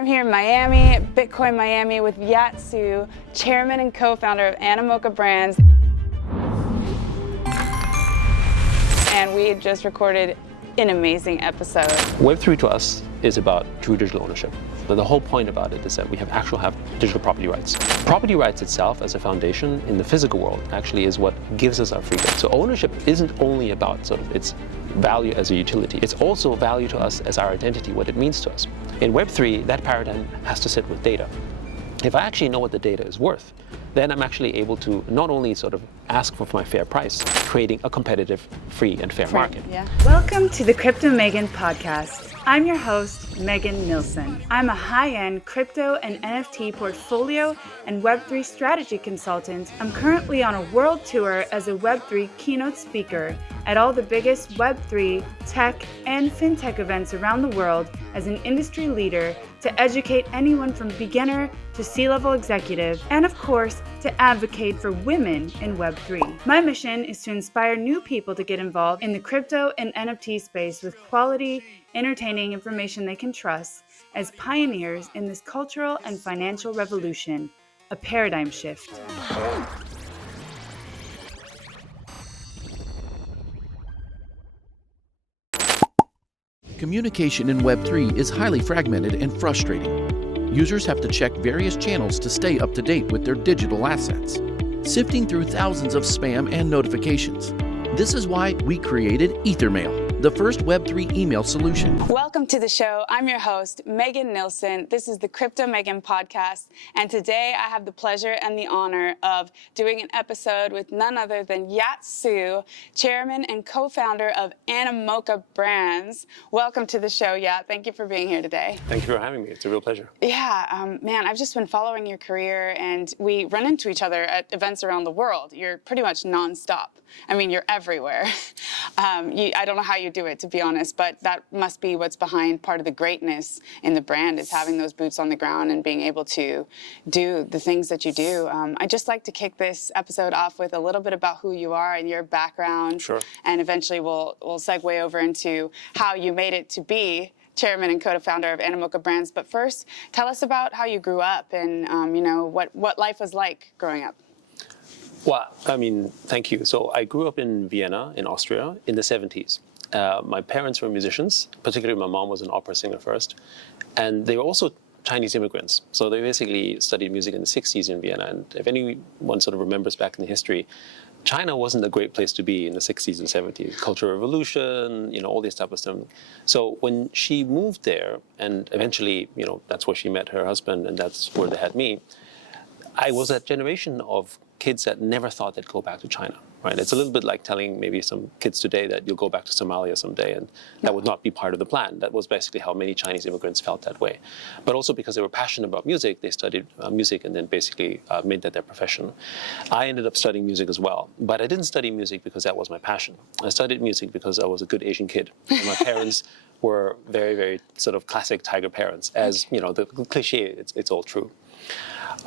I'm here in Miami, Bitcoin Miami, with Yat Siu, chairman and co-founder of Animoca Brands. And we just recorded an amazing episode. Web3 to us is about true digital ownership. The whole point about it is that we have digital property rights. Property rights itself as a foundation in the physical world actually is what gives us our freedom. So ownership isn't only about sort of its value as a utility, it's also value to us as our identity, what it means to us. In Web3, that paradigm has to sit with data. If I actually know what the data is worth, then I'm actually able to not only sort of ask for my fair price, creating a competitive, free and fair market. Yeah. Welcome to the Crypto Megan podcast. I'm your host, Megan Nilsson. I'm a high-end crypto and NFT portfolio and Web3 strategy consultant. I'm currently on a world tour as a Web3 keynote speaker at all the biggest Web3, tech, and fintech events around the world as an industry leader to educate anyone from beginner to C-level executive, and of course, to advocate for women in Web3. My mission is to inspire new people to get involved in the crypto and NFT space with quality, entertaining information they can trust as pioneers in this cultural and financial revolution, a paradigm shift. Communication in Web3 is highly fragmented and frustrating. Users have to check various channels to stay up to date with their digital assets, sifting through thousands of spam and notifications. This is why we created Ethermail, the first Web3 email solution. Welcome to the show. I'm your host, Megan Nilsson. This is the Crypto Megan podcast, and today I have the pleasure and the honor of doing an episode with none other than Yat Siu, chairman and co-founder of Animoca Brands. Welcome to the show, Yat. Thank you for being here today. Thank you for having me. It's a real pleasure. Yeah, man, I've just been following your career, and we run into each other at events around the world. You're pretty much nonstop. I mean, you're everywhere. I don't know how you do it, to be honest, but that must be what's behind part of the greatness in the brand, is having those boots on the ground and being able to do the things that you do. I'd just like to kick this episode off with a little bit about who you are and your background. Sure. And eventually we'll segue over into how you made it to be chairman and co-founder of Animoca Brands. But first, tell us about how you grew up and what life was like growing up. Well, I mean, thank you. So I grew up in Vienna, in Austria, in the 70s. My parents were musicians, particularly my mom was an opera singer first, and they were also Chinese immigrants. So they basically studied music in the 60s in Vienna. And if anyone sort of remembers back in the history, China wasn't a great place to be in the 60s and 70s. Cultural Revolution, all this type of stuff. So when she moved there, and eventually, that's where she met her husband, and that's where they had me, I was that generation of kids that never thought they'd go back to China, right? It's a little bit like telling maybe some kids today that you'll go back to Somalia someday, and that would not be part of the plan. That was basically how many Chinese immigrants felt that way. But also because they were passionate about music, they studied music and then basically made that their profession. I ended up studying music as well, but I didn't study music because that was my passion. I studied music because I was a good Asian kid. And my parents were very, very sort of classic tiger parents, as, the cliche, it's all true.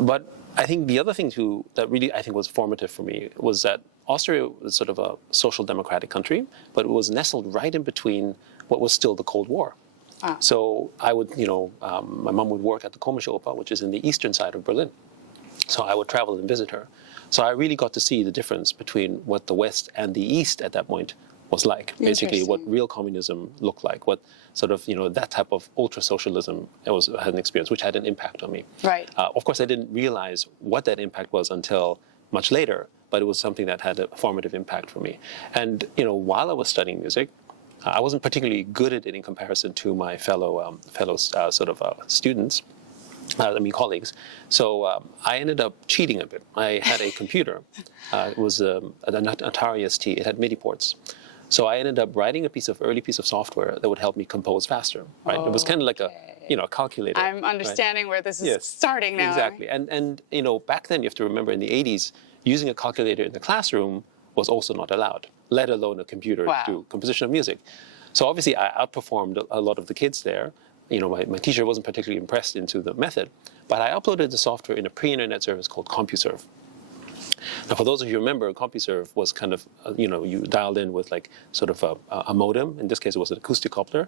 But I think the other thing too that really I think was formative for me was that Austria was sort of a social democratic country, but it was nestled right in between what was still the Cold War. Ah. So I would, my mom would work at the Komische Oper, which is in the eastern side of Berlin. So I would travel and visit her. So I really got to see the difference between what the West and the East at that point was like, basically what real communism looked like, what sort of, that type of ultra-socialism had an experience, which had an impact on me. Right. Of course, I didn't realize what that impact was until much later, but it was something that had a formative impact for me. And, while I was studying music, I wasn't particularly good at it in comparison to my fellow students. Colleagues. So I ended up cheating a bit. I had a computer. It was an Atari ST. It had MIDI ports. So I ended up writing a early piece of software that would help me compose faster. Right? It was kind of like a calculator. I'm understanding where this is starting now. Exactly. And back then you have to remember in the 80s, using a calculator in the classroom was also not allowed, let alone a computer to do composition of music. So obviously I outperformed a lot of the kids there. My teacher wasn't particularly impressed into the method, but I uploaded the software in a pre-internet service called CompuServe. Now, for those of you who remember, CompuServe was kind of, you dialed in with like sort of a modem. In this case, it was an acoustic coupler.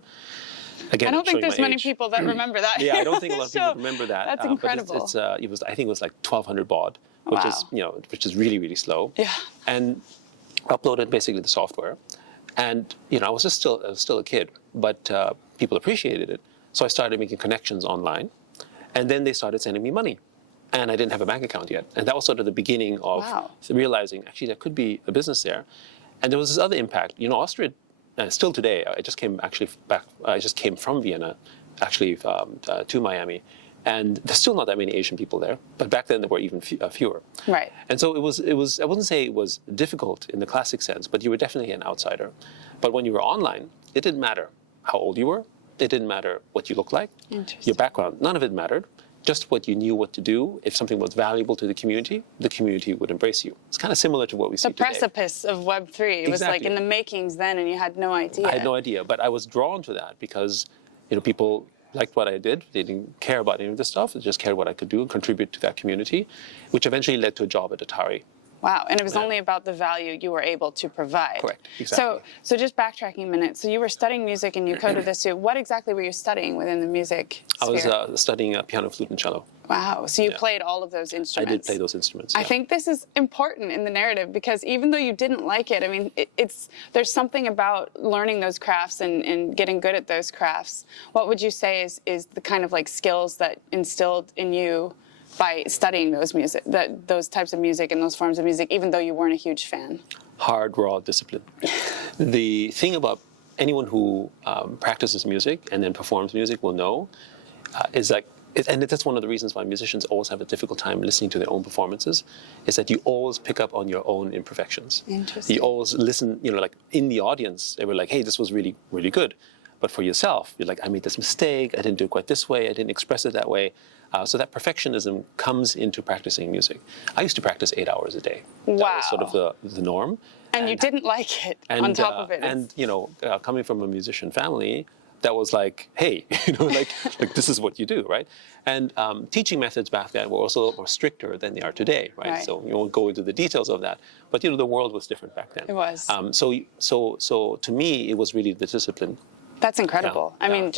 Again, I don't I'm think showing there's my many age. people that remember that. Yeah, I don't think a lot of people So, remember that. That's But incredible. it was, I think it was like 1,200 baud, which Wow. is, which is really, really slow. Yeah. And uploaded basically the software. And, I was still a kid, but people appreciated it. So I started making connections online. And then they started sending me money. And I didn't have a bank account yet. And that was sort of the beginning of Wow. realizing, actually, there could be a business there. And there was this other impact. Austria, still today, I just came from Vienna, actually, to Miami. And there's still not that many Asian people there. But back then, there were even fewer. Right. And so it was, I wouldn't say it was difficult in the classic sense, but you were definitely an outsider. But when you were online, it didn't matter how old you were. It didn't matter what you looked like, your background. None of it mattered. Just what you knew what to do. If something was valuable to the community would embrace you. It's kind of similar to what we see today. The precipice of Web3. It was like in the makings then, and you had no idea. I had no idea, but I was drawn to that because, people liked what I did. They didn't care about any of this stuff. They just cared what I could do and contribute to that community, which eventually led to a job at Atari. Wow, and it was only about the value you were able to provide. Correct, exactly. So just backtracking a minute. So you were studying music and you coded this too. What exactly were you studying within the music sphere? I was studying piano, flute, and cello. Wow, so you played all of those instruments. I did play those instruments. I think this is important in the narrative because even though you didn't like it, I mean, there's something about learning those crafts and getting good at those crafts. What would you say is the kind of like skills that instilled in you by studying those types of music and those forms of music, even though you weren't a huge fan? Hard, raw discipline. The thing about anyone who practices music and then performs music will know is like, and that's one of the reasons why musicians always have a difficult time listening to their own performances, is that you always pick up on your own imperfections. Interesting. You always listen, like in the audience, they were like, hey, this was really, really good. But for yourself, you're like, I made this mistake, I didn't do it quite this way, I didn't express it that way. So that perfectionism comes into practicing music. I used to practice 8 hours a day. Wow. That was sort of the norm. And you didn't like it on top of it. And, coming from a musician family, that was like, hey, like this is what you do, right? And teaching methods back then were also a lot more stricter than they are today, right? So you won't go into the details of that, but the world was different back then. It was. So to me, it was really the discipline. That's incredible. Yeah, I mean,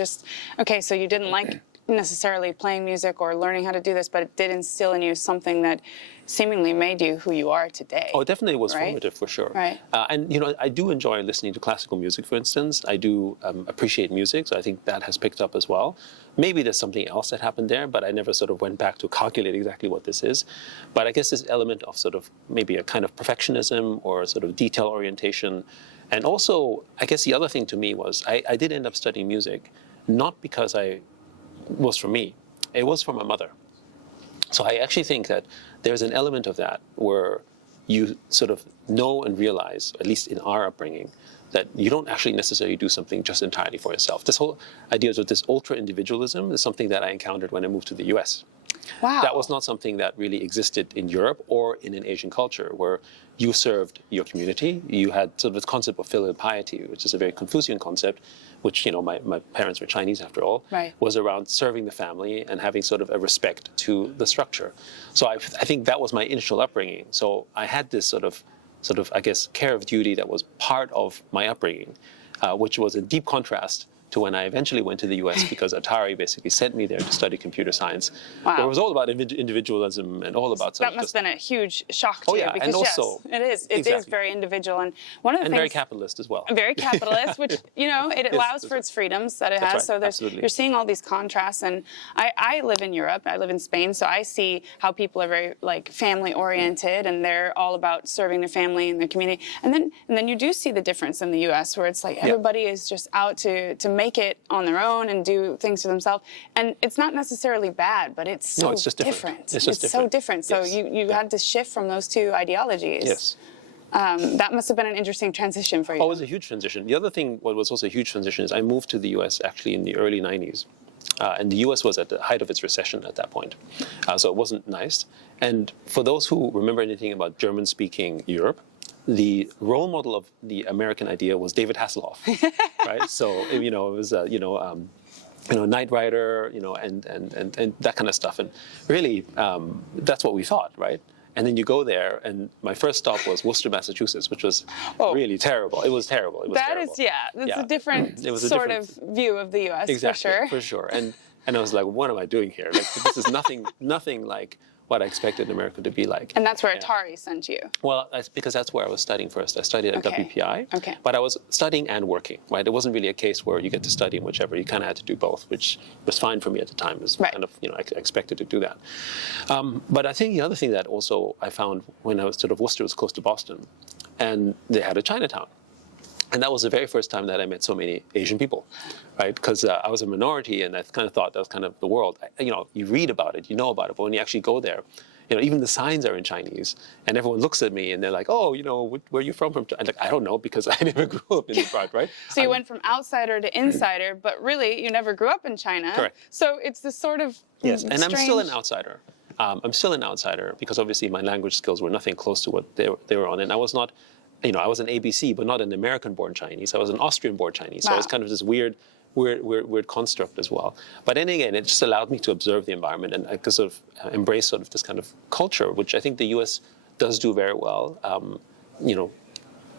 so you didn't like necessarily playing music or learning how to do this, but it did instill in you something that seemingly made you who you are today. Oh, it definitely was formative for sure. Right. And I do enjoy listening to classical music, for instance. I do appreciate music, so I think that has picked up as well. Maybe there's something else that happened there, but I never sort of went back to calculate exactly what this is. But I guess this element of sort of maybe a kind of perfectionism or sort of detail orientation. And also, I guess the other thing to me was I did end up studying music, not because it was for me. It was for my mother. So I actually think that there's an element of that where you sort of know and realize, at least in our upbringing, that you don't actually necessarily do something just entirely for yourself. This whole idea of this ultra-individualism is something that I encountered when I moved to the US. Wow. That was not something that really existed in Europe or in an Asian culture where you served your community. You had sort of this concept of filial piety, which is a very Confucian concept, which, my parents were Chinese after all, was around serving the family and having sort of a respect to the structure. So I think that was my initial upbringing. So I had this sort of, I guess, care of duty that was part of my upbringing, which was a deep contrast to when I eventually went to the US because Atari basically sent me there to study computer science. Wow. Where it was all about individualism and all about that must have been a huge shock to you because and also, yes, it is. It is very individual, and one of the things very capitalist as well. Very capitalist, which it allows for its freedoms that it has. Right, so you're seeing all these contrasts. And I live in Europe. I live in Spain, so I see how people are very family oriented, and they're all about serving their family and their community. And then you do see the difference in the U.S. where it's like everybody is just out to make it on their own and do things for themselves. And it's not necessarily bad, but it's so different. It's just so different. So yes. you had to shift from those two ideologies. Yes. That must have been an interesting transition for you. Oh, it was a huge transition. The other thing, what was also a huge transition, is I moved to the U.S. actually in the early 90s. And the U.S. was at the height of its recession at that point. So it wasn't nice. And for those who remember anything about German-speaking Europe, the role model of the American idea was David Hasselhoff, right? So, it was, Knight Rider, and that kind of stuff. And really, that's what we thought, right? And then you go there, and my first stop was Worcester, Massachusetts, which was really terrible. It was terrible. It was terrible. That's a different It was a sort different of view of the U.S. Exactly, for sure. And I was like, what am I doing here? Like, this is nothing like what I expected America to be like. And that's where Atari sent you. Well, because that's where I was studying first. I studied at WPI, Okay. but I was studying and working, right? It wasn't really a case where you get to study in whichever. You kind of had to do both, which was fine for me at the time. It was kind of, I expected to do that. But I think the other thing that also I found when I was Worcester was close to Boston, and they had a Chinatown. And that was the very first time that I met so many Asian people, right? Because I was a minority, and I kind of thought that was kind of the world. You read about it, you know about it, but when you actually go there, even the signs are in Chinese, and everyone looks at me and they're like, "Oh, where are you from?" I'm like, "I don't know, because I never grew up in this part, right?" So you went from outsider to insider, but really you never grew up in China. Correct. So it's this sort of yes, and I'm still an strange- outsider. I'm still an outsider because obviously my language skills were nothing close to what they were on, and I was not. I was an ABC, but not an American-born Chinese. I was an Austrian-born Chinese. So I was kind of this weird construct as well. But then again, it just allowed me to observe the environment and I could sort of embrace sort of this kind of culture, which I think the U.S. does do very well.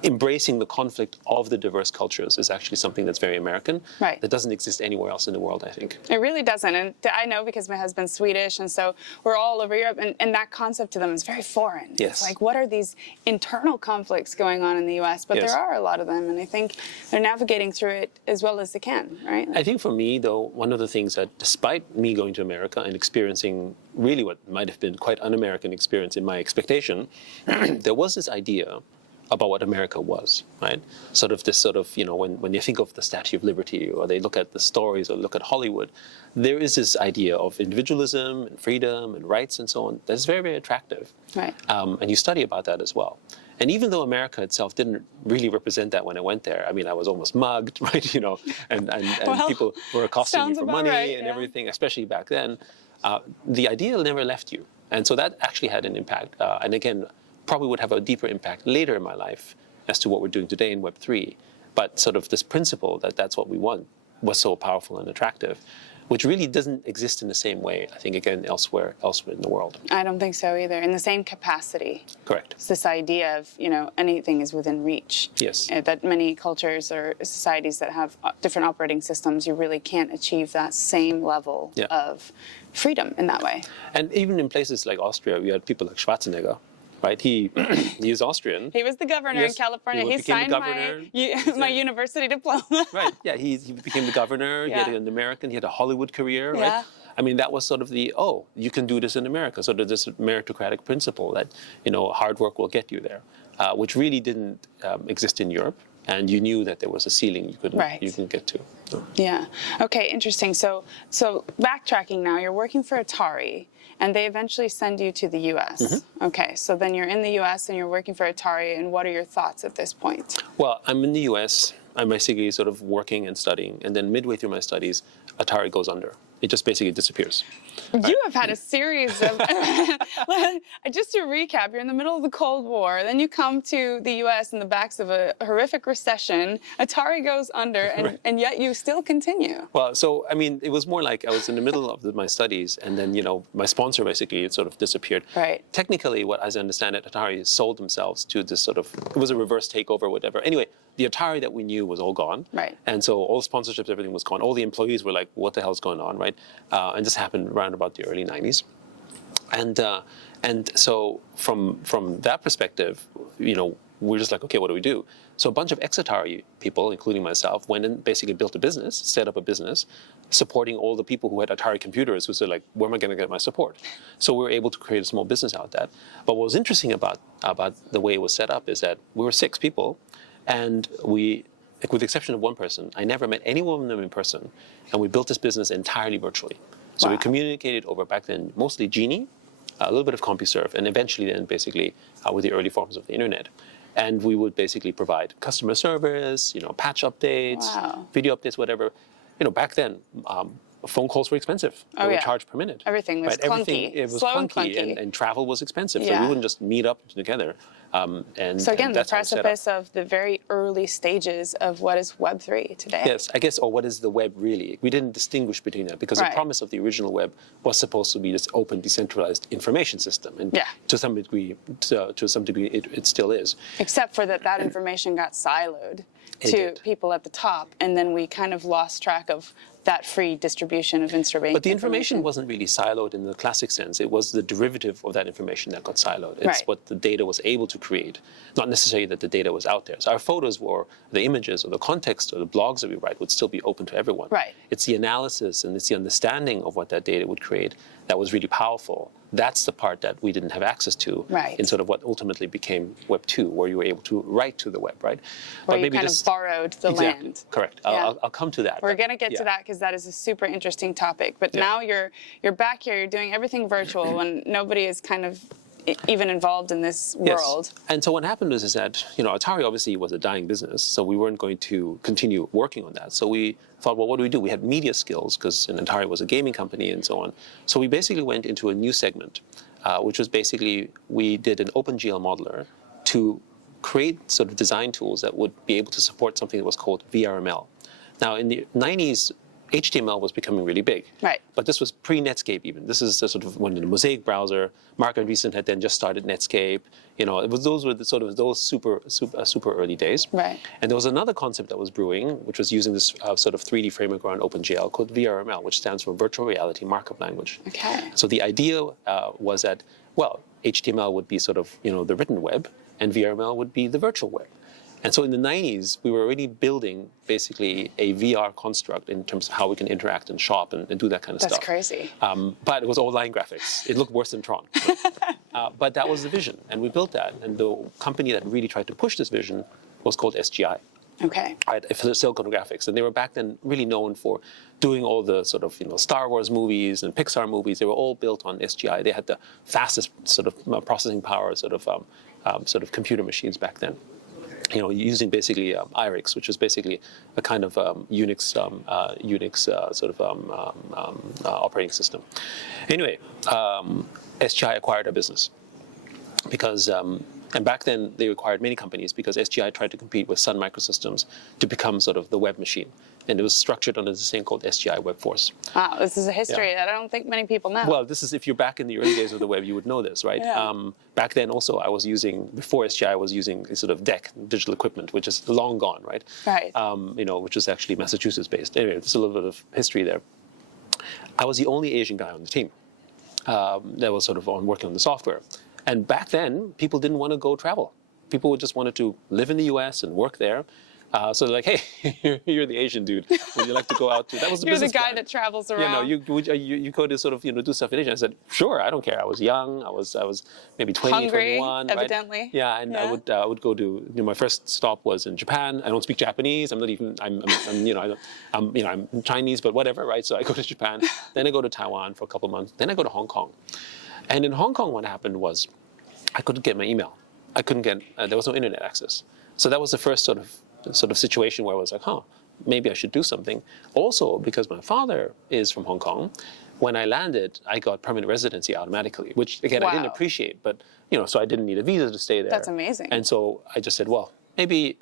Embracing the conflict of the diverse cultures is actually something that's very American. Right. That doesn't exist anywhere else in the world, I think. It really doesn't. And I know because my husband's Swedish, and so we're all over Europe, and that concept to them is very foreign. Yes. It's like, what are these internal conflicts going on in the U.S.? But Yes. there are a lot of them, and I think they're navigating through it as well as they can, right? I think for me, though, one of the things that, despite me going to America and experiencing really what might have been quite un-American experience in my expectation, there was this idea about what America was, right? When you think of the Statue of Liberty, or they look at the stories, or look at Hollywood, there is this idea of individualism and freedom and rights and so on that's very, very attractive. Right. And you study about that as well. And even though America itself didn't really represent that when I went there, I mean, I was almost mugged, right? And Well, people were accosting me sounds for about money right, and yeah. everything, especially back then. The idea never left you. And so that actually had an impact. And again, probably would have a deeper impact later in my life as to what we're doing today in Web3. But sort of this principle that that's what we want was so powerful and attractive, which really doesn't exist in the same way, I think, again, elsewhere in the world. I don't think so either. In the same capacity. Correct. It's this idea of, anything is within reach. Yes. That many cultures or societies that have different operating systems, you really can't achieve that same level of freedom in that way. And even in places like Austria, we had people like Schwarzenegger, right? He is Austrian. He was the governor in Yes, California. he He became the signed my university diploma. Right. Yeah, he became the governor. He had an American. He had a Hollywood career. Right. Yeah. I mean, that was sort of you can do this in America. So there's this meritocratic principle that hard work will get you there, which really didn't exist in Europe. And you knew that there was a ceiling you couldn't get to. So. Yeah. Okay. Interesting. So backtracking now, you're working for Atari, and they eventually send you to the U.S. Mm-hmm. Okay. So then you're in the U.S. and you're working for Atari, and what are your thoughts at this point? Well, I'm in the U.S. I'm basically sort of working and studying, and then midway through my studies, Atari goes under. It just basically disappears. You have had a series of, just to recap, you're in the middle of the Cold War, then you come to the U.S. in the backs of a horrific recession, Atari goes under, and yet you still continue. Well, so, I mean, it was more like I was in the middle of my studies, and then, my sponsor basically sort of disappeared. Right. Technically, as I understand it, Atari sold themselves to this sort of, it was a reverse takeover, whatever. Anyway, the Atari that we knew was all gone. Right. And so all sponsorships, everything was gone. All the employees were like, what the hell's going on, right? And this happened around about the early 90s. And so from that perspective, we're just like, okay, what do we do? So a bunch of ex-Atari people, including myself, went and basically built a business, set up a business, supporting all the people who had Atari computers who said, like, where am I going to get my support? So we were able to create a small business out of that. But what was interesting about the way it was set up is that we were 6 people, and we, with the exception of one person, I never met any one of them in person, and we built this business entirely virtually. So we communicated over, back then, mostly Genie, a little bit of CompuServe, and eventually then basically with the early forms of the internet. And we would basically provide customer service, patch updates, video updates, whatever. Back then, phone calls were expensive. They were yeah. charged per minute. Everything was clunky, It was slow and clunky, clunky. and travel was expensive. So Yeah. we wouldn't just meet up together. So again, and the that's how it set up. precipice of the very early stages of what is Web3 today. Yes, I guess, or what is the web really? We didn't distinguish between that because Right. the promise of the original web was supposed to be this open, decentralized information system, and Yeah. to some degree, it still is. Except for that information got siloed It to did. people at the top, and then we kind of lost track of that free distribution of information. But the information wasn't really siloed in the classic sense. It was the derivative of that information that got siloed. It's Right. what the data was able to create, not necessarily that the data was out there. So our photos were, the images or the context or the blogs that we write would still be open to everyone. Right. It's the analysis and it's the understanding of what that data would create that was really powerful. That's the part that we didn't have access to Right. in sort of what ultimately became Web 2, where you were able to write to the web, right? where you maybe kind just- of borrowed the Exactly. land. Correct. Yeah. I'll come to that. We're but- going to get yeah. to that because that is a super interesting topic. But Yeah. now you're back here, you're doing everything virtual when nobody is kind of even involved in this world. And so what happened is that, Atari obviously was a dying business, so we weren't going to continue working on that. So we thought, well, what do? We had media skills because Atari was a gaming company and so on. So we basically went into a new segment, which was basically, we did an OpenGL modeler to create sort of design tools that would be able to support something that was called VRML. Now, in the 90s, HTML was becoming really big. Right. But this was pre-Netscape even. This is the sort of when the Mosaic browser, Mark Andreessen had then just started Netscape. Those were those super early days. Right. And there was another concept that was brewing, which was using this sort of 3D framework around OpenGL called VRML, which stands for Virtual Reality Markup Language. Okay. So the idea was that, well, HTML would be sort of the written web, and VRML would be the virtual web. And so in the 90s, we were already building basically a VR construct in terms of how we can interact and shop and do that kind of That's stuff. crazy. But it was all line graphics. It looked worse than Tron. But that was the vision, and we built that. And the company that really tried to push this vision was called SGI. Okay. Right, for Silicon Graphics, and they were back then really known for doing all the sort of Star Wars movies and Pixar movies. They were all built on SGI. They had the fastest sort of processing power sort of computer machines back then. Using basically IRIX, which is basically a kind of Unix operating system. Anyway, SGI acquired our business because. And back then, they acquired many companies because SGI tried to compete with Sun Microsystems to become sort of the web machine. And it was structured under this thing called SGI WebForce. Wow, this is a history that I don't think many people know. Well, this is, if you're back in the early days of the web, you would know this, right? Yeah. Back then also, before SGI, I was using a sort of DEC, digital equipment, which is long gone, right? Right. Which is actually Massachusetts-based. Anyway, there's a little bit of history there. I was the only Asian guy on the team that was sort of working on the software. And back then, people didn't want to go travel. People just wanted to live in the U.S. and work there. So they're like, hey, you're the Asian dude. Would you like to go out to? That was the You're the business guy plan. that travels around. You go to sort of do stuff in Asia. I said, sure, I don't care. I was young. I was maybe 20, Hungry, 21, evidently. Right? Yeah, and I would go to my first stop was in Japan. I don't speak Japanese. I'm not even I'm Chinese, but whatever, right? So I go to Japan, then I go to Taiwan for a couple of months, then I go to Hong Kong. And in Hong Kong, what happened was I couldn't get my email. I couldn't get there was no internet access. So that was the first sort of situation where I was like, maybe I should do something. Also, because my father is from Hong Kong, when I landed, I got permanent residency automatically, which again I didn't Wow. appreciate, but so I didn't need a visa to stay there. That's amazing. And so I just said, well, maybe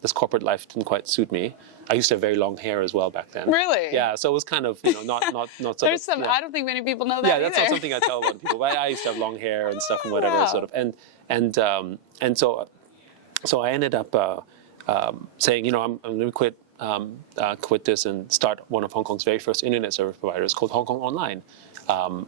this corporate life didn't quite suit me. I used to have very long hair as well back then. Really? Yeah. So it was kind of not sort There's of. some. Yeah. I don't think many people know that Yeah, that's either. not something I tell a lot of people. But I used to have long hair and stuff and whatever Wow. sort of, and so I ended up saying, I'm going to quit this and start one of Hong Kong's very first internet service providers called Hong Kong Online,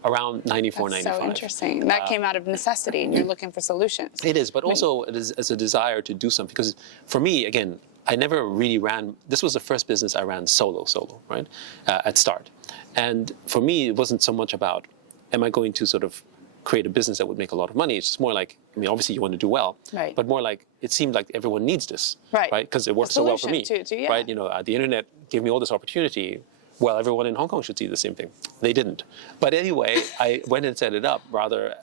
around 94, That's 95. so interesting. That came out of necessity, and you're looking for solutions. It is, but also it is as a desire to do something. Because for me, again, I never really ran. This was the first business I ran solo, right, at start. And for me, it wasn't so much about, am I going to sort of create a business that would make a lot of money? It's just more like, obviously you want to do well, Right. but more like it seemed like everyone needs this, Right. Because it works so well for me, solution to yeah. right? The internet gave me all this opportunity. well, everyone in Hong Kong should see the same thing. They didn't. But anyway, I went and set it up rather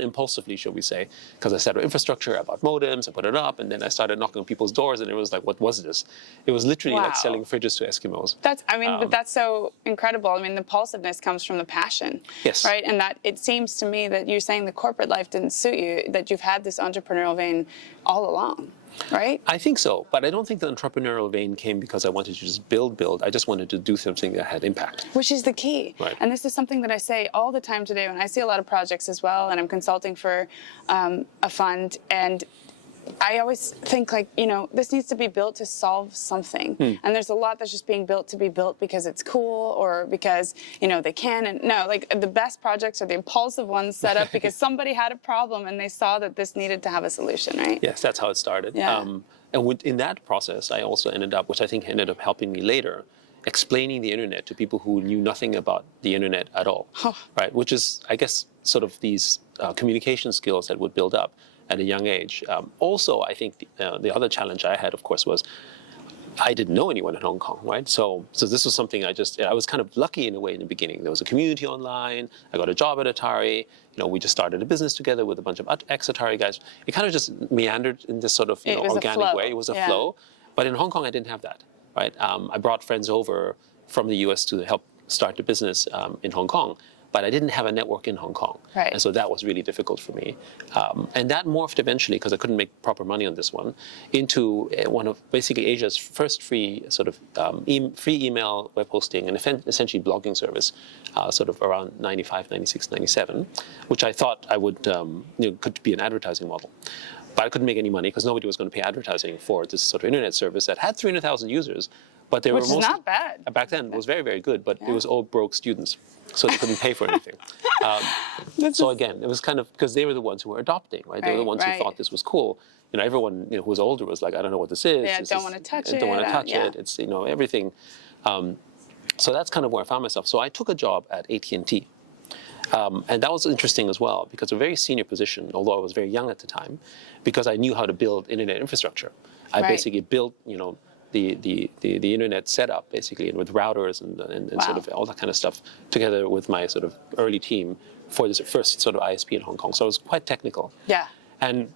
impulsively, shall we say, because I set up infrastructure, I bought modems, I put it up, and then I started knocking on people's doors, and it was like, what was this? It was literally like selling fridges to Eskimos. But that's so incredible. I mean, the impulsiveness comes from the passion. Yes. Right? And that it seems to me that you're saying the corporate life didn't suit you, that you've had this entrepreneurial vein all along. Right? I think so, but I don't think the entrepreneurial vein came because I wanted to just build. I just wanted to do something that had impact. Which is the key. Right. And this is something that I say all the time today when I see a lot of projects as well, and I'm consulting for a fund, and I always think like, this needs to be built to solve something. And there's a lot that's just being built to be built because it's cool or because, they can. And no, like the best projects are the impulsive ones set up because somebody had a problem and they saw that this needed to have a solution, right? Yes, that's how it started. Yeah. And in that process, I also ended up, which I think ended up helping me later, explaining the internet to people who knew nothing about the internet at all, right? Which is, I guess, sort of these communication skills that would build up at a young age. Also, I think the other challenge I had, of course, was I didn't know anyone in Hong Kong, right? So this was something I was kind of lucky in a way in the beginning. There was a community online. I got a job at Atari. We just started a business together with a bunch of ex-Atari guys. It kind of just meandered in this sort of organic way. It was a flow. But in Hong Kong, I didn't have that, right? I brought friends over from the US to help start the business in Hong Kong. But I didn't have a network in Hong Kong. Right. And so that was really difficult for me. And that morphed eventually, because I couldn't make proper money on this one, into one of basically Asia's first free sort of free email web hosting and essentially blogging service, sort of around 95, 96, 97, which I thought I would, could be an advertising model. But I couldn't make any money because nobody was going to pay advertising for this sort of internet service that had 300,000 users. But they were mostly, not bad. Back then, it was very, very good, but it was all broke students, so they couldn't pay for anything. So again, it was kind of, because they were the ones who were adopting, right? They were the ones who thought this was cool. Everyone who was older was like, I don't know what this is. Yeah, don't want to touch it. Don't want to touch it. It's, everything. So that's kind of where I found myself. So I took a job at AT&T. And that was interesting as well, because a very senior position, although I was very young at the time, because I knew how to build internet infrastructure. I basically built, the internet setup basically, and with routers and sort of all that kind of stuff together with my sort of early team for this first sort of ISP in Hong Kong. So it was quite technical. Yeah. And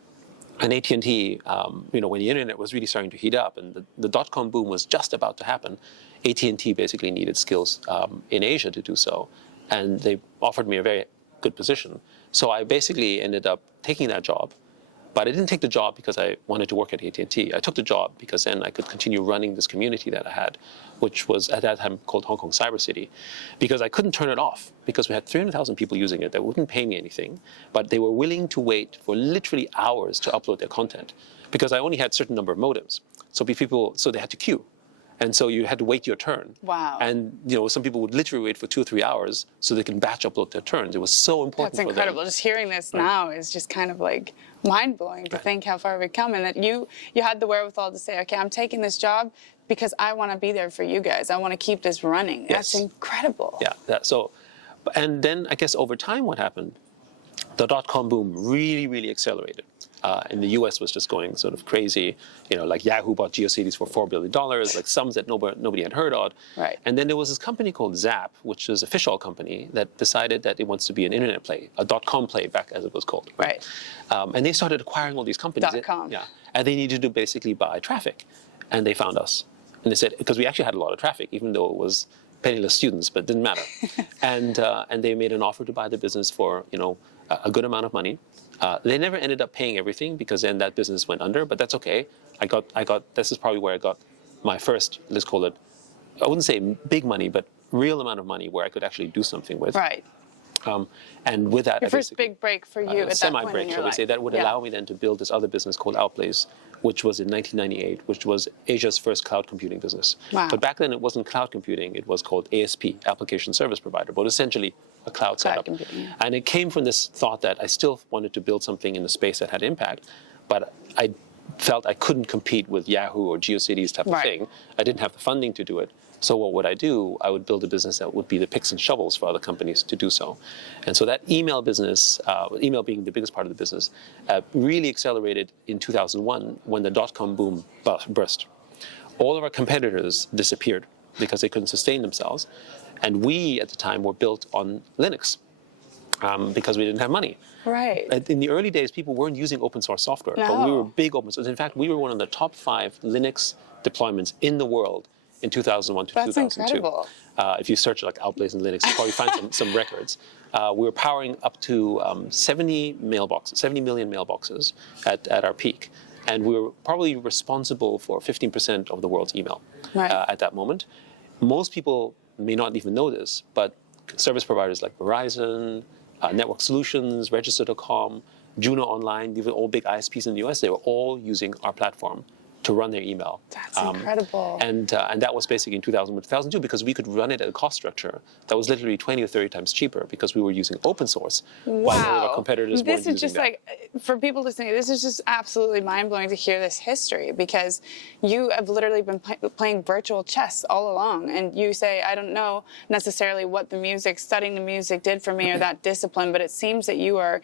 AT&T, when the internet was really starting to heat up and the dot-com boom was just about to happen, AT&T basically needed skills in Asia to do so. And they offered me a very good position. So I basically ended up taking that job. But I didn't take the job because I wanted to work at AT&T. I took the job because then I could continue running this community that I had, which was at that time called Hong Kong Cyber City, because I couldn't turn it off because we had 300,000 people using it that wouldn't pay me anything, but they were willing to wait for literally hours to upload their content because I only had a certain number of modems. So they had to queue. And so you had to wait your turn. Wow. And some people would literally wait for 2 or 3 hours so they can batch upload their turns. It was so important for them. That's incredible. Just hearing this now is just kind of like mind-blowing to think how far we've come, and that you had the wherewithal to say, okay, I'm taking this job because I want to be there for you guys. I want to keep this running. Yes. That's incredible. Yeah. And then I guess over time what happened, the dot-com boom really, really accelerated. And the US was just going sort of crazy, like Yahoo bought GeoCities for $4 billion, like sums that nobody had heard of. Right. And then there was this company called Zap, which is a fish oil company that decided that it wants to be an internet play, a .com play back as it was called. Right. And they started acquiring all these companies. .com. Yeah. And they needed to basically buy traffic. And they found us. And they said, because we actually had a lot of traffic, even though it was penniless students, but it didn't matter. And they made an offer to buy the business for, a good amount of money. They never ended up paying everything because then that business went under, but that's okay. This is probably where I got my first, let's call it, I wouldn't say big money, but real amount of money where I could actually do something with. Right. And with that, your first big break for you at that point in your life. Semi-break, shall we say, that would allow me then to build this other business called Outplace, which was in 1998, which was Asia's first cloud computing business. Wow. But back then it wasn't cloud computing, it was called ASP, Application Service Provider, but essentially a cloud setup. Computing. And it came from this thought that I still wanted to build something in the space that had impact, but I felt I couldn't compete with Yahoo or GeoCities type of thing. I didn't have the funding to do it. So what would I do? I would build a business that would be the picks and shovels for other companies to do so. And so that email business, email being the biggest part of the business, really accelerated in 2001 when the dot-com boom burst. All of our competitors disappeared. because they couldn't sustain themselves. And we, at the time, were built on Linux because we didn't have money. Right. In the early days, people weren't using open source software, but we were big open source. In fact, we were one of the top 5 Linux deployments in the world in 2001 to That's 2002. incredible. If you search like Outblazing Linux, you'll probably find some records. We were powering up to 70 million mailboxes at our peak. And we were probably responsible for 15% of the world's email at that moment. Most people may not even know this, but service providers like Verizon, Network Solutions, Register.com, Juno Online, these were all big ISPs in the US, they were all using our platform to run their email. That's incredible. And that was basically in 2001, 2002, because we could run it at a cost structure that was literally 20 or 30 times cheaper because we were using open source. While all of our competitors weren't This is using just that. like, for people listening, this is just absolutely mind-blowing to hear this history, because you have literally been playing virtual chess all along. And you say, I don't know necessarily what the music, studying the music did for me or that discipline, but it seems that you are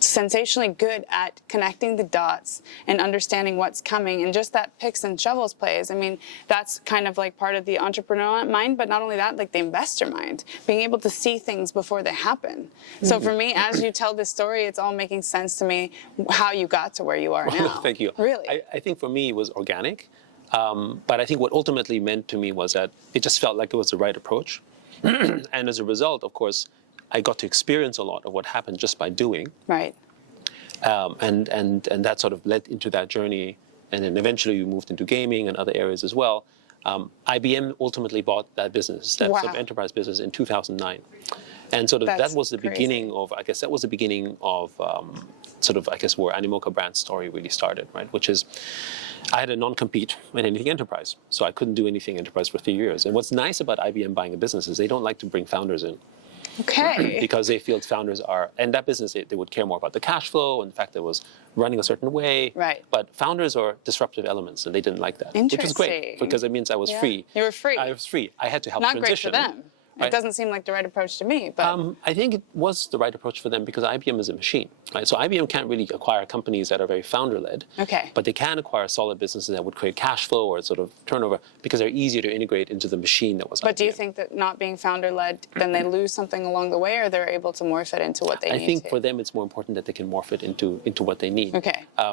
sensationally good at connecting the dots and understanding what's coming, and just that picks and shovels plays. I mean, that's kind of like part of the entrepreneur mind, but not only that, like the investor mind, being able to see things before they happen. So for me, as you tell this story, it's all making sense to me how you got to where you are now. Thank you. Really? I think for me it was organic, but I think what ultimately meant to me was that it just felt like it was the right approach. And as a result, of course, I got to experience a lot of what happened just by doing. Right. And that sort of led into that journey. And then eventually we moved into gaming and other areas as well. IBM ultimately bought that business, that sort of enterprise business, in 2009. And sort of that was the beginning of, I guess, sort of, I guess, where Animoca brand story really started, right? Which is, I had a non-compete in anything enterprise. So I couldn't do anything enterprise for 3 years. And what's nice about IBM buying a business is they don't like to bring founders in. Okay. Because they feel founders are, and that business, they would care more about the cash flow and the fact that it was running a certain way. Right. But founders are disruptive elements, and they didn't like that. Which was great, because it means I was free. You were free. I was free. I had to help Not transition. great for them. Right. It doesn't seem like the right approach to me, but I think it was the right approach for them because IBM is a machine, right? So IBM can't really acquire companies that are very founder-led, but they can acquire solid businesses that would create cash flow or sort of turnover because they're easier to integrate into the machine that was IBM. But do you think that not being founder-led, then they lose something along the way, or they're able to morph it into what they need? I think for them it's more important that they can morph it into what they need.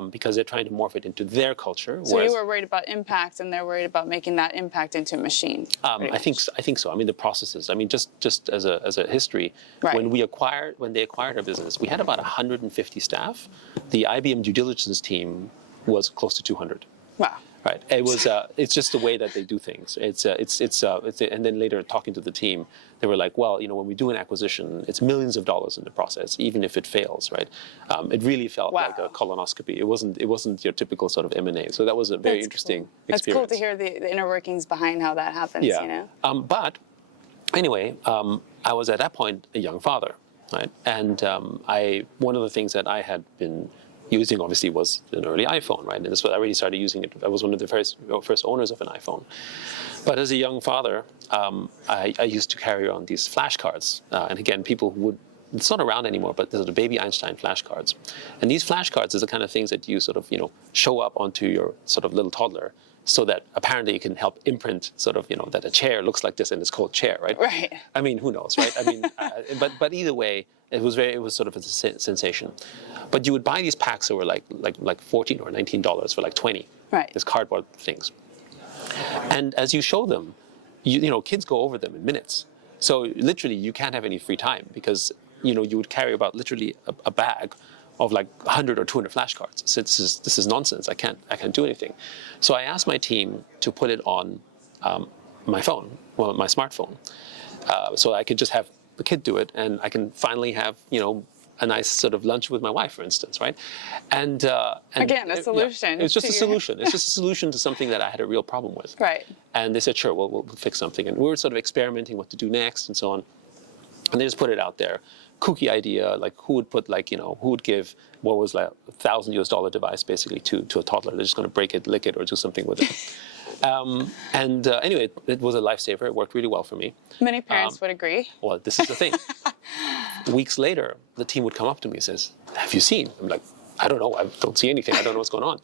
Because they're trying to morph it into their culture. So you were worried about impact, and they're worried about making that impact into a machine. I think so. I mean, the processes. I mean, just as a history, when they acquired our business, we had about 150 staff. The IBM due diligence team was close to 200. Wow. Right. It was. It's just the way that they do things. And then later talking to the team, they were like, well, when we do an acquisition, it's millions of dollars in the process, even if it fails, right? It really felt like a colonoscopy. It wasn't your typical sort of M&A. So that was a very interesting experience. That's cool to hear the inner workings behind how that happens. Yeah. But anyway, I was at that point a young father, right? And one of the things that I had been using, obviously, was an early iPhone, right? And this was, I already started using it. I was one of the first owners of an iPhone. But as a young father, I used to carry on these flashcards. And again, people would, it's not around anymore, but there's the Baby Einstein flashcards. And these flashcards is the kind of things that you sort of, show up onto your sort of little toddler, so that apparently you can help imprint sort of, that a chair looks like this and it's called chair, right? Right. I mean, who knows, right? I mean, but either way, it was sort of a sensation. But you would buy these packs that were like $14 or $19 for like 20. Right. These cardboard things. And as you show them, kids go over them in minutes. So literally you can't have any free time because, you would carry about literally a bag of like 100 or 200 flashcards. So this is nonsense. I can't do anything. So I asked my team to put it on my phone, my smartphone, so I could just have the kid do it, and I can finally have a nice sort of lunch with my wife, for instance, right? And again, a solution. It's just a solution. It's just a solution to something that I had a real problem with. Right. And they said, sure, we'll fix something. And we were sort of experimenting what to do next and so on. And they just put it out there. Kooky idea, like who would give what was like $1,000 device basically to a toddler? They're just going to break it, lick it, or do something with it. Anyway, it was a lifesaver. It worked really well for me. Many parents would agree. Well, this is the thing. Weeks later, the team would come up to me and says, "Have you seen?" I'm like, "I don't know. I don't see anything. I don't know what's going on."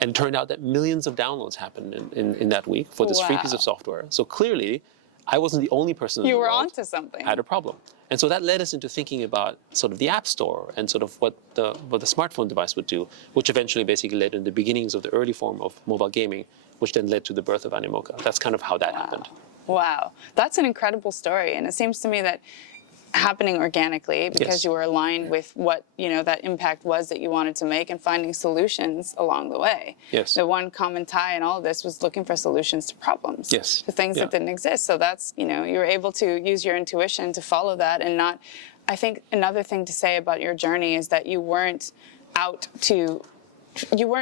And it turned out that millions of downloads happened in that week for this free piece of software. So clearly, I wasn't the only person in the world. You were onto something. Had a problem. And so that led us into thinking about sort of the App Store and sort of what the smartphone device would do, which eventually basically led in the beginnings of the early form of mobile gaming, which then led to the birth of Animoca. That's kind of how that happened. Wow. That's an incredible story. And it seems to me that happening organically because you were aligned with what, that impact was that you wanted to make and finding solutions along the way. Yes. The one common tie in all of this was looking for solutions to problems. Yes. To things that didn't exist. So that's, you were able to use your intuition to follow that and not, I think another thing to say about your journey is that you weren't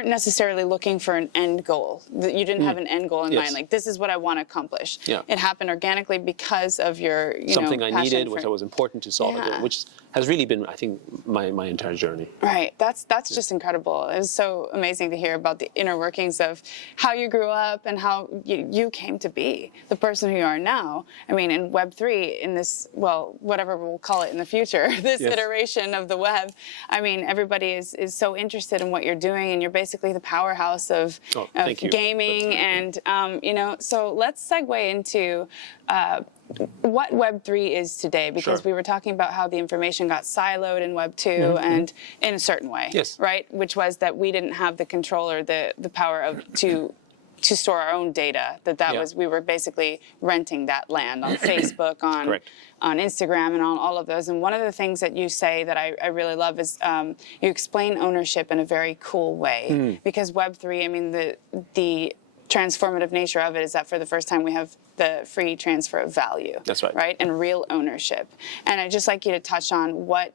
necessarily looking for an end goal. You didn't have an end goal in mind, like this is what I want to accomplish. Yeah. It happened organically because of your, something I needed, for, which was important to solve, which has really been, I think, my entire journey. Right. That's just incredible. It was so amazing to hear about the inner workings of how you grew up and how you came to be the person who you are now. I mean, in Web3, in this, whatever we'll call it in the future, this iteration of the web, I mean, everybody is so interested in what you're doing, and you're basically the powerhouse of gaming. And, so let's segue into what Web3 is today, because we were talking about how the information got siloed in Web2 and in a certain way, right? Which was that we didn't have the control or the power to store our own data, was, we were basically renting that land on Facebook, on Instagram, and on all of those. And one of the things that you say that I really love is you explain ownership in a very cool way, because Web3, I mean, the transformative nature of it is that for the first time we have the free transfer of value. That's right. Right? And real ownership. And I'd just like you to touch on what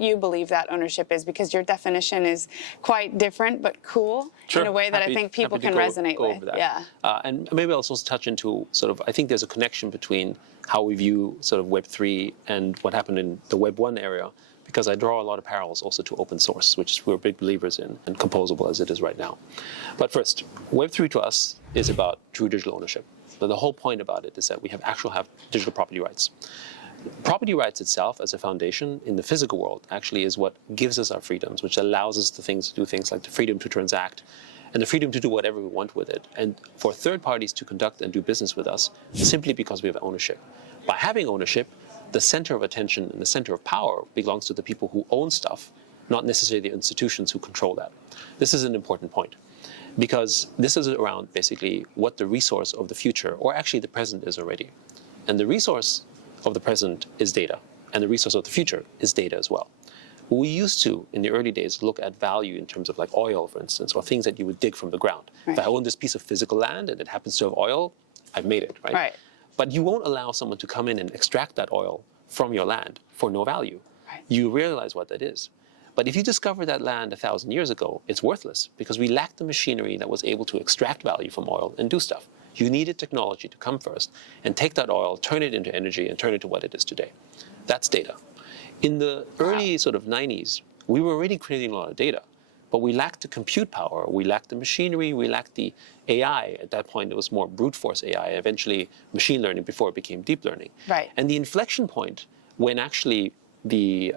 you believe that ownership is, because your definition is quite different but cool in a way that I think people can resonate with. Over that. Yeah. And maybe I'll also touch into sort of, I think there's a connection between how we view sort of Web3 and what happened in the Web 1 area, because I draw a lot of parallels also to open source, which we're big believers in, and composable as it is right now. But first, Web3 to us is about true digital ownership. So the whole point about it is that we have digital property rights. Property rights itself as a foundation in the physical world actually is what gives us our freedoms, which allows us to do things like the freedom to transact and the freedom to do whatever we want with it, and for third parties to conduct and do business with us simply because we have ownership. By having ownership, the center of attention and the center of power belongs to the people who own stuff, not necessarily the institutions who control that. This is an important point, because this is around basically what the resource of the future, or actually the present, is already. And the resource of the present is data, and the resource of the future is data as well. We used to, in the early days, look at value in terms of like oil, for instance, or things that you would dig from the ground. Right. If I own this piece of physical land and it happens to have oil, I've made it, right? Right. But you won't allow someone to come in and extract that oil from your land for no value. Right. You realize what that is. But if you discover that land 1,000 years ago, it's worthless, because we lacked the machinery that was able to extract value from oil and do stuff. You needed technology to come first and take that oil, turn it into energy, and turn it to what it is today. That's data. In the early sort of 90s, we were already creating a lot of data, but we lacked the compute power, we lacked the machinery, we lacked the AI. At that point, it was more brute force AI, eventually machine learning before it became deep learning. Right. And the inflection point when actually the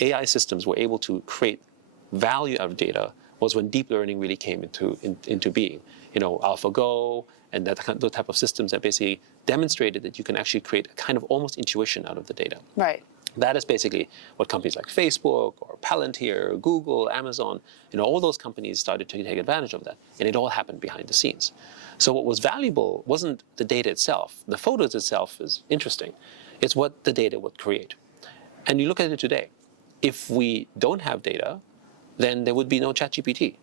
AI systems were able to create value out of data was when deep learning really came into being. AlphaGo and those type of systems that basically demonstrated that you can actually create a kind of almost intuition out of the data. Right. That is basically what companies like Facebook or Palantir, Google, Amazon, all those companies started to take advantage of that. And it all happened behind the scenes. So what was valuable wasn't the data itself. The photos itself is interesting. It's what the data would create. And you look at it today. If we don't have data, then there would be no ChatGPT.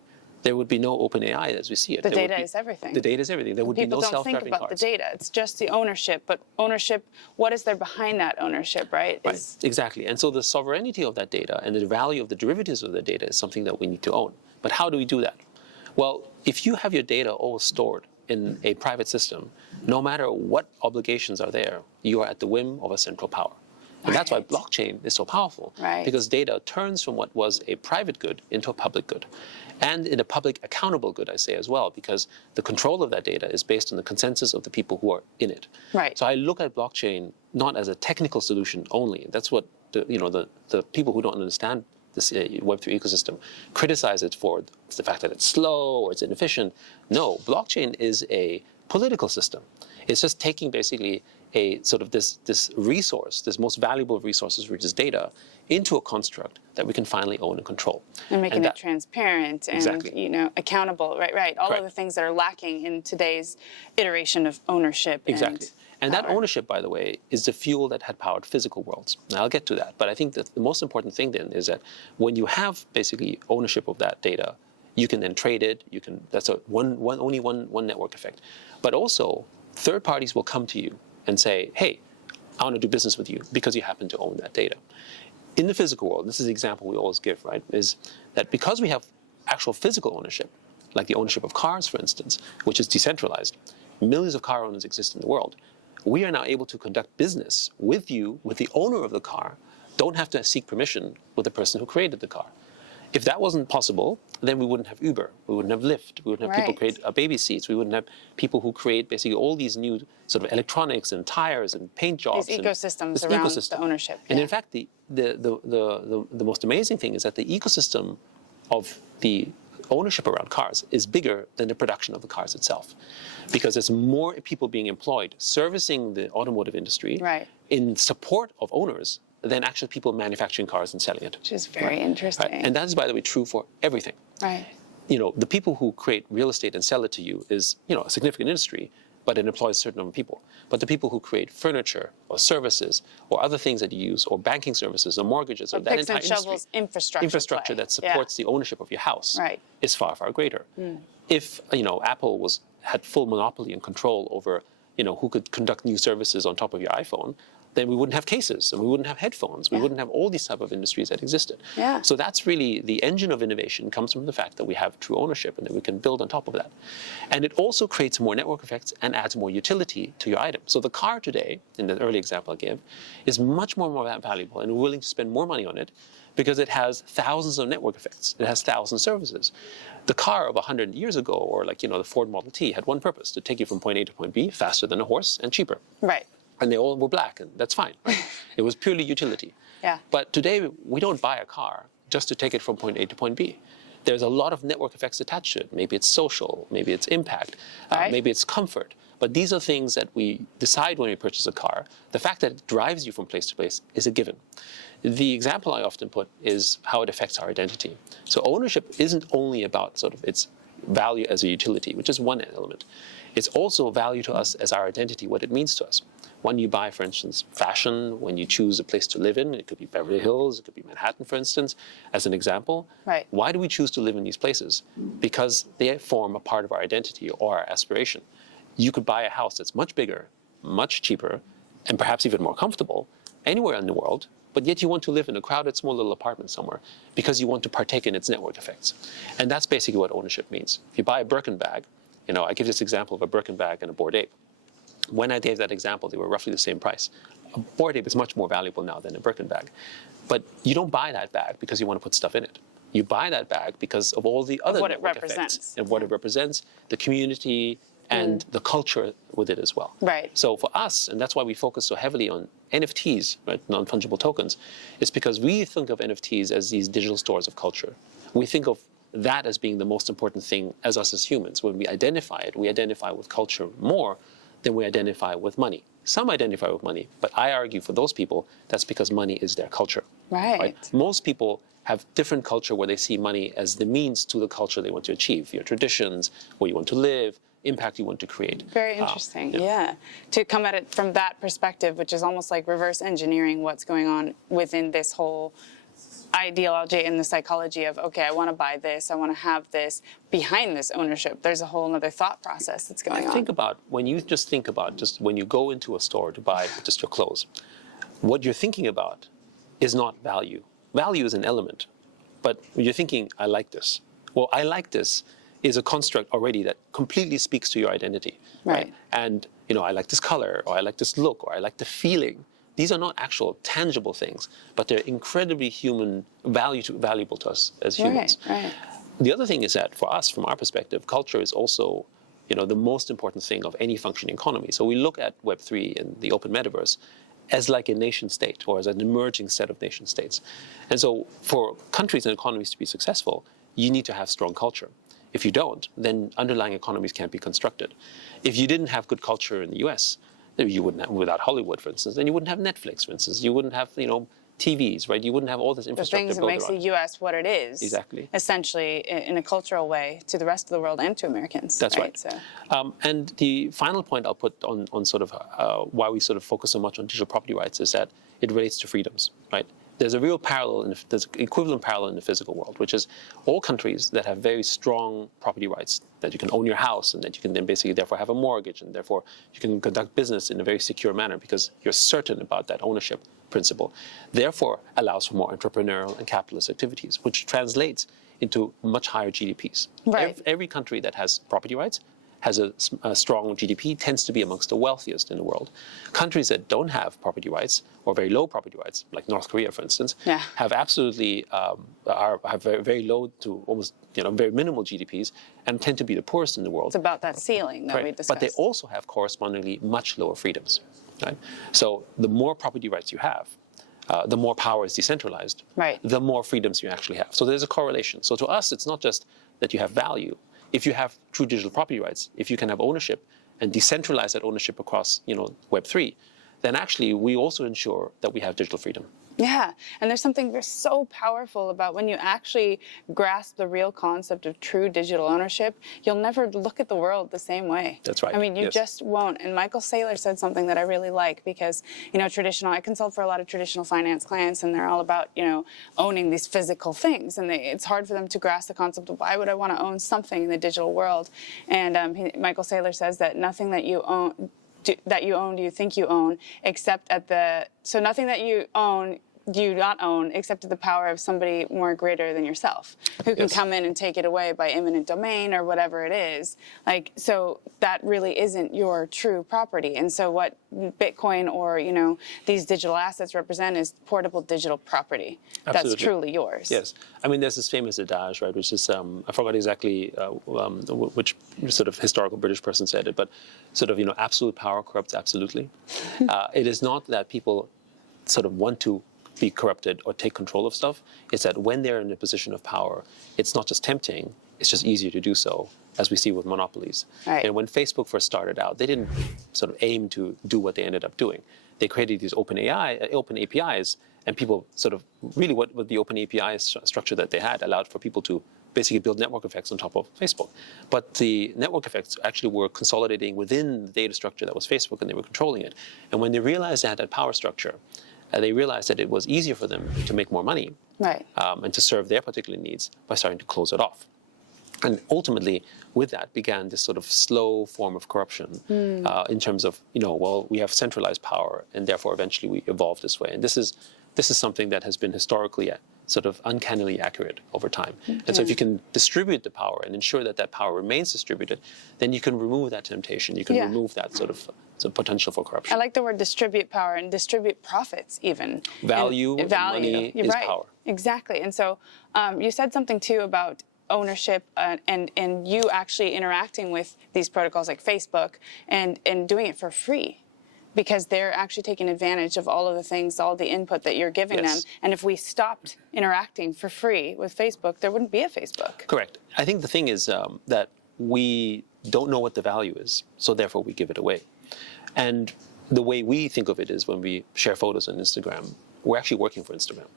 There would be no OpenAI as we see it. The data is everything. The data is everything. There would be no self-driving cars. People don't think about the data. It's just the ownership. But ownership, what is there behind that ownership, right? Right, exactly. And so the sovereignty of that data and the value of the derivatives of the data is something that we need to own. But how do we do that? Well, if you have your data all stored in a private system, no matter what obligations are there, you are at the whim of a central power. And that's why blockchain is so powerful, because data turns from what was a private good into a public good. And in a public accountable good, I say as well, because the control of that data is based on the consensus of the people who are in it. Right. So I look at blockchain not as a technical solution only. That's what the people who don't understand this Web3 ecosystem, criticize it for the fact that it's slow or it's inefficient. No, blockchain is a political system. It's just taking basically a sort of this resource, this most valuable of resources, which is data, into a construct that we can finally own and control. And making it transparent and Exactly. accountable. Right. All of the things that are lacking in today's iteration of ownership. Exactly. And that ownership, by the way, is the fuel that had powered physical worlds. Now, I'll get to that. But I think that the most important thing then is that when you have basically ownership of that data, you can then trade it. That's only one network effect. But also, third parties will come to you and say, hey, I want to do business with you because you happen to own that data. In the physical world, this is the example we always give, right, is that because we have actual physical ownership, like the ownership of cars, for instance, which is decentralized, millions of car owners exist in the world, we are now able to conduct business with you, with the owner of the car, don't have to seek permission with the person who created the car. If that wasn't possible, then we wouldn't have Uber, we wouldn't have Lyft, we wouldn't have people create baby seats, we wouldn't have people who create basically all these new sort of electronics and tires and paint jobs. These ecosystems around the ownership. And in fact, the most amazing thing is that the ecosystem of the ownership around cars is bigger than the production of the cars itself, because there's more people being employed servicing the automotive industry in support of owners than actually people manufacturing cars and selling it. Which is very interesting. And that is, by the way, true for everything. Right. The people who create real estate and sell it to you is, a significant industry, but it employs a certain number of people. But the people who create furniture or services or other things that you use, or banking services or mortgages, or that entire infrastructure that supports the ownership of your house is far, far greater. If, Apple had full monopoly and control over, who could conduct new services on top of your iPhone, then we wouldn't have cases and we wouldn't have headphones. We wouldn't have all these type of industries that existed. So that's really the engine of innovation, comes from the fact that we have true ownership and that we can build on top of that. And it also creates more network effects and adds more utility to your item. So the car today, in the early example I gave, is much more valuable, and we're willing to spend more money on it because it has thousands of network effects. It has thousands of services. The car of 100 years ago, or the Ford Model T, had one purpose: to take you from point A to point B faster than a horse and cheaper. Right. And they all were black, and that's fine. Right? It was purely utility. But today, we don't buy a car just to take it from point A to point B. There's a lot of network effects attached to it. Maybe it's social, maybe it's impact, maybe it's comfort. But these are things that we decide when we purchase a car. The fact that it drives you from place to place is a given. The example I often put is how it affects our identity. So ownership isn't only about sort of its value as a utility, which is one element. It's also value to us as our identity, what it means to us. When you buy, for instance, fashion, when you choose a place to live in, it could be Beverly Hills, it could be Manhattan, for instance, as an example. Why do we choose to live in these places? Because they form a part of our identity or our aspiration. You could buy a house that's much bigger, much cheaper, and perhaps even more comfortable anywhere in the world, but yet you want to live in a crowded, small little apartment somewhere because you want to partake in its network effects. And that's basically what ownership means. If you buy a Birkin bag, I give this example of a Birkin bag and a Bored Ape. When I gave that example, they were roughly the same price. A Bored Ape is much more valuable now than a Birkin bag. But you don't buy that bag because you want to put stuff in it. You buy that bag because of all the other network effects and what it represents, the community, and the culture with it as well. So for us, and that's why we focus so heavily on NFTs, right, non-fungible tokens, is because we think of NFTs as these digital stores of culture. We think of that as being the most important thing as us as humans. When we identify with culture more than we identify with money. Some identify with money, but I argue for those people, that's because money is their culture. Right? Most people have different culture where they see money as the means to the culture they want to achieve, your traditions, where you want to live, impact you want to create. Very interesting, To come at it from that perspective, which is almost like reverse engineering what's going on within this whole ideology and the psychology of, okay, I want to buy this, I want to have this. Behind this ownership, there's a whole other thought process that's going on. Think about when you go into a store to buy just your clothes, what you're thinking about is not value. Value is an element, but you're thinking, I like this. Well, I like this is a construct already that completely speaks to your identity. Right. And, I like this color, or I like this look, or I like the feeling. These are not actual tangible things, but they're incredibly valuable to us as humans. The other thing is that for us, from our perspective, culture is also, the most important thing of any functioning economy. So we look at Web3 and the open metaverse as like a nation state or as an emerging set of nation states. And so for countries and economies to be successful, you need to have strong culture. If you don't, then underlying economies can't be constructed. If you didn't have good culture in the US, you wouldn't have, without Hollywood, for instance, then you wouldn't have Netflix, for instance. You wouldn't have, TVs, right? You wouldn't have all this infrastructure. The things that makes the U.S. what it is. Exactly. Essentially, in a cultural way, to the rest of the world and to Americans. That's right. So. And the final point I'll put on sort of why we sort of focus so much on digital property rights is that it relates to freedoms, right? There's a real parallel, there's an equivalent parallel in the physical world, which is all countries that have very strong property rights, that you can own your house and that you can then basically therefore have a mortgage and therefore you can conduct business in a very secure manner because you're certain about that ownership principle, therefore allows for more entrepreneurial and capitalist activities, which translates into much higher GDPs. Right. Every country that has property rights has a strong GDP, tends to be amongst the wealthiest in the world. Countries that don't have property rights or very low property rights, like North Korea, for instance, have absolutely have very, very low to almost very minimal GDPs and tend to be the poorest in the world. It's about that ceiling that we discussed. But they also have correspondingly much lower freedoms. Right? So the more property rights you have, the more power is decentralized, right, the more freedoms you actually have. So there's a correlation. So to us, it's not just that you have value. If you have true digital property rights, if you can have ownership and decentralize that ownership across, Web3, then actually we also ensure that we have digital freedom. Yeah, and there's something so powerful about when you actually grasp the real concept of true digital ownership, you'll never look at the world the same way. That's right. I mean, you just won't. And Michael Saylor said something that I really like because, I consult for a lot of traditional finance clients and they're all about, owning these physical things. And it's hard for them to grasp the concept of why would I want to own something in the digital world? And Michael Saylor says that nothing that you own do you think you own, except nothing that you own do you not own except at the power of somebody more greater than yourself who can come in and take it away by eminent domain or whatever it is. So that really isn't your true property. And so what Bitcoin or, these digital assets represent is portable digital property. Absolutely. That's truly yours. Yes. I mean, there's this famous adage, right, which is, I forgot exactly which sort of historical British person said it, but sort of, absolute power corrupts absolutely. It is not that people sort of want to be corrupted or take control of stuff. It's that when they're in a position of power, it's not just tempting, it's just easier to do so, as we see with monopolies. Right. And when Facebook first started out, they didn't sort of aim to do what they ended up doing. They created these open APIs, and people sort of really what the open API structure that they had allowed for people to basically build network effects on top of Facebook. But the network effects actually were consolidating within the data structure that was Facebook, and they were controlling it. And when they realized they had that power structure, they realized that it was easier for them to make more money, right, and to serve their particular needs by starting to close it off. And ultimately, with that began this sort of slow form of corruption in terms of, we have centralized power, and therefore eventually we evolve this way. And this is something that has been historically sort of uncannily accurate over time. And so if you can distribute the power and ensure that that power remains distributed, then you can remove that temptation. You can remove that sort of potential for corruption. I like the word distribute power and distribute profits even. Value. Money is power. Exactly. And so you said something too about ownership and you actually interacting with these protocols like Facebook and doing it for free, because they're actually taking advantage of all of the things, all the input that you're giving them. And if we stopped interacting for free with Facebook, there wouldn't be a Facebook. Correct. I think the thing is that we don't know what the value is, so therefore we give it away. And the way we think of it is when we share photos on Instagram, we're actually working for Instagram,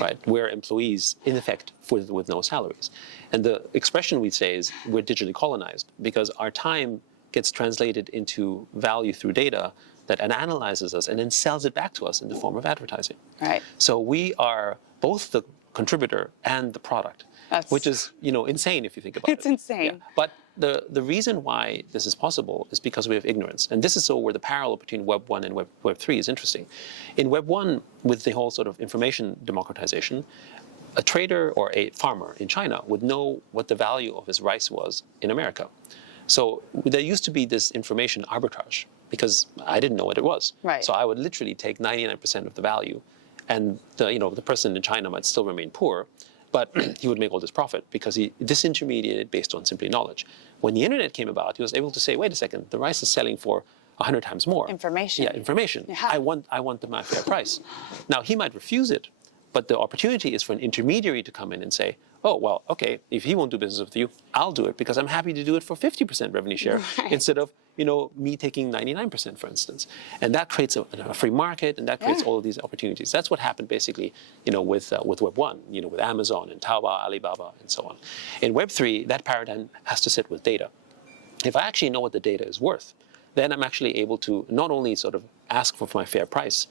right? We're employees, in effect, with no salaries. And the expression we say is we're digitally colonized, because our time gets translated into value through data that analyzes us and then sells it back to us in the form of advertising. Right. So we are both the contributor and the product, which is insane if you think about it. It's insane. Yeah. But the reason why this is possible is because we have ignorance. And this is where the parallel between Web 1 and Web 3 is interesting. In Web 1, with the whole sort of information democratization, a trader or a farmer in China would know what the value of his rice was in America. So there used to be this information arbitrage, because I didn't know what it was. Right. So I would literally take 99% of the value, and the person in China might still remain poor, but he would make all this profit because he disintermediated based on simply knowledge. When the internet came about, he was able to say, wait a second, the rice is selling for 100 times more. Information. Yeah, information. Yeah. I want my fair price. Now, he might refuse it, but the opportunity is for an intermediary to come in and say, oh, well, okay, if he won't do business with you, I'll do it because I'm happy to do it for 50% revenue share instead of, me taking 99%, for instance. And that creates a free market, and that creates all of these opportunities. That's what happened basically, with Web 1, with Amazon and Taobao, Alibaba, and so on. In Web 3, that paradigm has to sit with data. If I actually know what the data is worth, then I'm actually able to not only sort of ask for my fair price,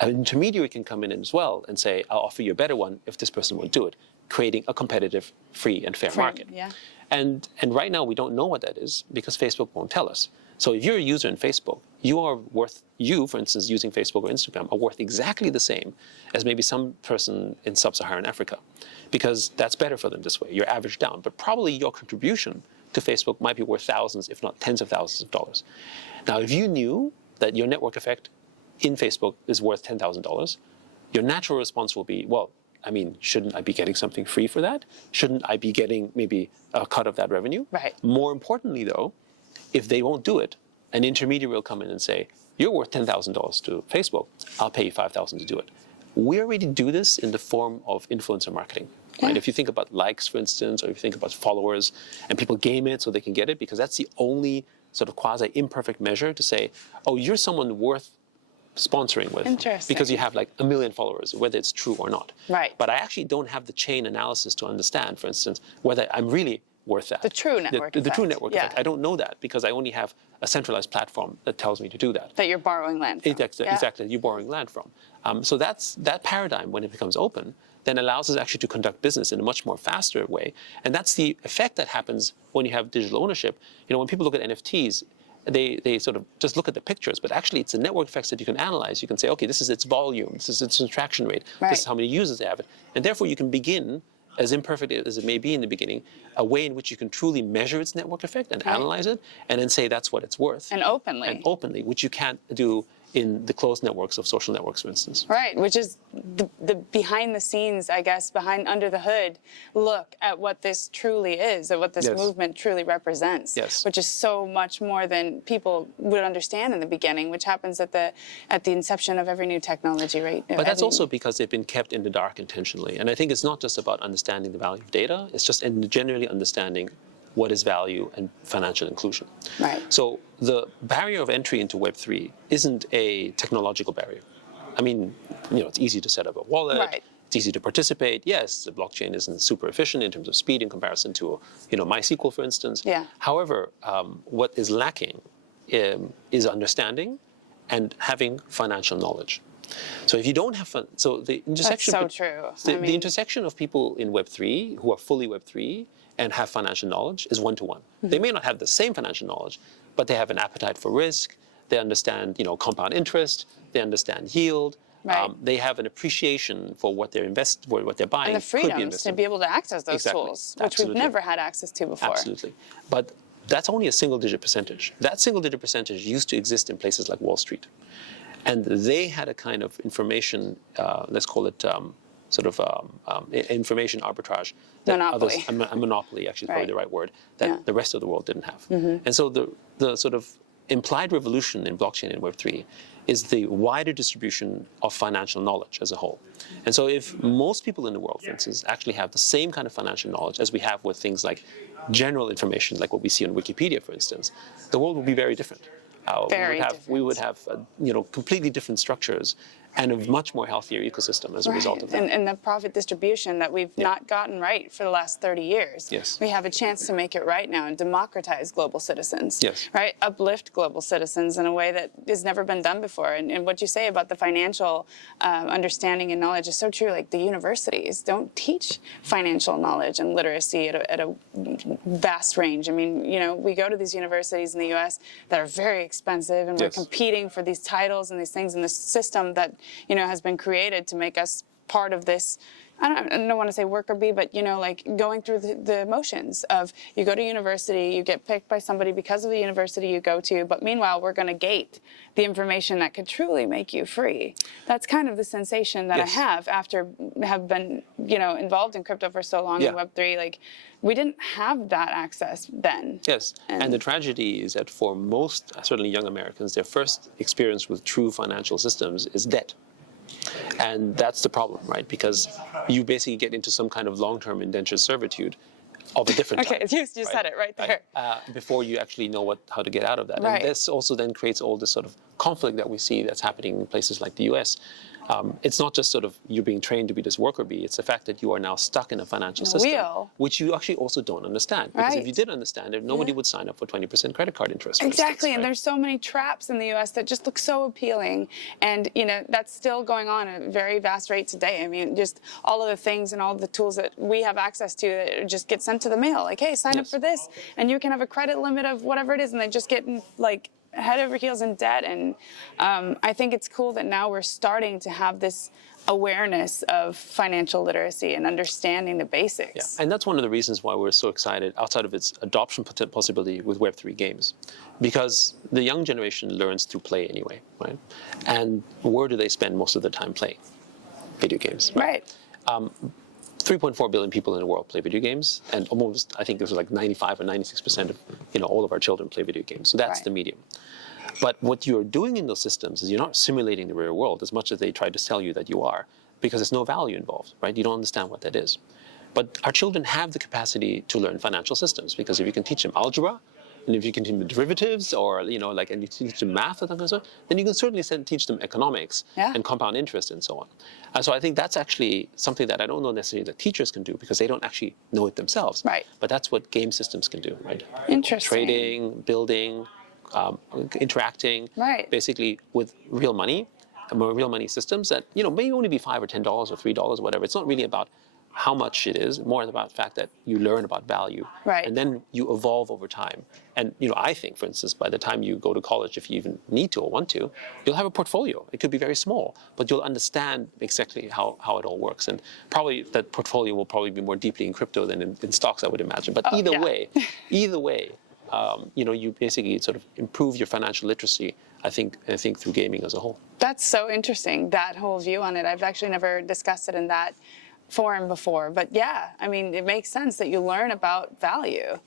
an intermediary can come in as well and say, I'll offer you a better one if this person won't do it, creating a competitive, free and fair market. Yeah. And right now we don't know what that is because Facebook won't tell us. So if you're a user in Facebook, you, for instance, using Facebook or Instagram, are worth exactly the same as maybe some person in sub-Saharan Africa, because that's better for them this way. You're averaged down, but probably your contribution to Facebook might be worth thousands, if not tens of thousands of dollars. Now, if you knew that your network effect in Facebook is worth $10,000, your natural response will be, well, shouldn't I be getting something free for that? Shouldn't I be getting maybe a cut of that revenue? Right. More importantly, though, if they won't do it, an intermediary will come in and say, you're worth $10,000 to Facebook, I'll pay you $5,000 to do it. We already do this in the form of influencer marketing. Right? If you think about likes, for instance, or if you think about followers, and people game it so they can get it, because that's the only sort of quasi-imperfect measure to say, oh, you're someone worth sponsoring with. Interesting. Because you have like 1 million followers, whether it's true or not. Right. But I actually don't have the chain analysis to understand, for instance, whether I'm really worth that. The true network The effect. true network Yeah. effect. I don't know that because I only have a centralized platform that tells me to do that. That you're borrowing land from. Exactly, you're borrowing land from. So that paradigm, when it becomes open, then allows us actually to conduct business in a much more faster way. And that's the effect that happens when you have digital ownership. When people look at NFTs, they sort of just look at the pictures, but actually it's the network effects that you can analyze. You can say, okay, this is its volume, this is its interaction rate, this is how many users they have it. And therefore you can begin, as imperfect as it may be in the beginning, a way in which you can truly measure its network effect and analyze it, and then say that's what it's worth. And openly. Which you can't do in the closed networks of social networks, for instance. Right, which is the behind the scenes, I guess, under the hood, look at what this truly is, at what this movement truly represents, which is so much more than people would understand in the beginning, which happens at the inception of every new technology, right? But that's also because they've been kept in the dark intentionally. And I think it's not just about understanding the value of data, it's just generally understanding what is value and financial inclusion. Right. So the barrier of entry into Web3 isn't a technological barrier. It's easy to set up a wallet. Right. It's easy to participate. Yes, the blockchain isn't super efficient in terms of speed in comparison to, MySQL, for instance. Yeah. However, what is lacking is understanding and having financial knowledge. So if you don't have the intersection. That's so true. The intersection of people in Web3 who are fully Web3 and have financial knowledge is one-to-one. Mm-hmm. They may not have the same financial knowledge, but they have an appetite for risk. They understand, compound interest. They understand yield. Right. They have an appreciation for what they're what they're buying. And the freedoms to be able to access those tools, which we've never had access to before. Absolutely. But that's only a single-digit percentage. That single-digit percentage used to exist in places like Wall Street. And they had a kind of information, let's call it information arbitrage. Monopoly. A monopoly, actually, is probably the right word, that the rest of the world didn't have. Mm-hmm. And so the sort of implied revolution in blockchain and Web3 is the wider distribution of financial knowledge as a whole. And so if most people in the world, for instance, actually have the same kind of financial knowledge as we have with things like general information, like what we see on Wikipedia, for instance, the world would be very different. We would have completely different structures and a much more healthier ecosystem as a result of that. And the profit distribution that we've not gotten right for the last 30 years. Yes. We have a chance to make it right now and democratize global citizens. Yes. Right? Uplift global citizens in a way that has never been done before. And what you say about the financial understanding and knowledge is so true. Like the universities don't teach financial knowledge and literacy at a vast range. We go to these universities in the U.S. that are very expensive, and we're competing for these titles and these things in this system that has been created to make us part of this I don't want to say worker bee, but, like going through the motions of you go to university, you get picked by somebody because of the university you go to, but meanwhile, we're going to gate the information that could truly make you free. That's kind of the sensation that I have after have been, involved in crypto for so long in Web3. Like, we didn't have that access then. Yes, and the tragedy is that for most, certainly young Americans, their first experience with true financial systems is debt. And that's the problem, right? Because you basically get into some kind of long-term indentured servitude of a different type. Okay, you said it right there. Before you actually know how to get out of that. Right. And this also then creates all this sort of conflict that we see that's happening in places like the US. It's not just sort of you being trained to be this worker bee, it's the fact that you are now stuck in a financial system, which you actually also don't understand. Because if you did understand it, nobody would sign up for 20% credit card interest. Exactly, right? and there's so many traps in the US that just look so appealing. And, that's still going on at a very vast rate today. I mean, just all of the things and all of the tools that we have access to that just get sent to the mail. Like, hey, sign up for this, and you can have a credit limit of whatever it is, and they just get, like, head over heels in debt. And I think it's cool that now we're starting to have this awareness of financial literacy and understanding the basics. Yeah, and that's one of the reasons why we're so excited outside of its adoption possibility with Web3 games, because the young generation learns through play anyway, right? And where do they spend most of their time playing? Video games, right? 3.4 billion people in the world play video games, and almost, I think this was like 95 or 96% of all of our children play video games. So that's the medium. But what you're doing in those systems is you're not simulating the real world as much as they try to tell you that you are, because there's no value involved, right? You don't understand what that is. But our children have the capacity to learn financial systems, because if you can teach them algebra, and if you can teach them derivatives, or and you teach them math and that kind of stuff, then you can certainly teach them economics and compound interest and so on. And so I think that's actually something that I don't know necessarily that teachers can do, because they don't actually know it themselves. Right. But that's what game systems can do, right? Interesting. Trading, building, interacting, basically with real money systems that may only be $5 or $10 or $3 or whatever. It's not really about how much it is, more about the fact that you learn about value, and then you evolve over time. And I think, for instance, by the time you go to college, if you even need to or want to, you'll have a portfolio. It could be very small, but you'll understand exactly how it all works. And probably that portfolio will probably be more deeply in crypto than in stocks, I would imagine. But either way, you basically sort of improve your financial literacy, I think through gaming as a whole. That's so interesting, that whole view on it. I've actually never discussed it in that forum before. But yeah, I mean, it makes sense that you learn about value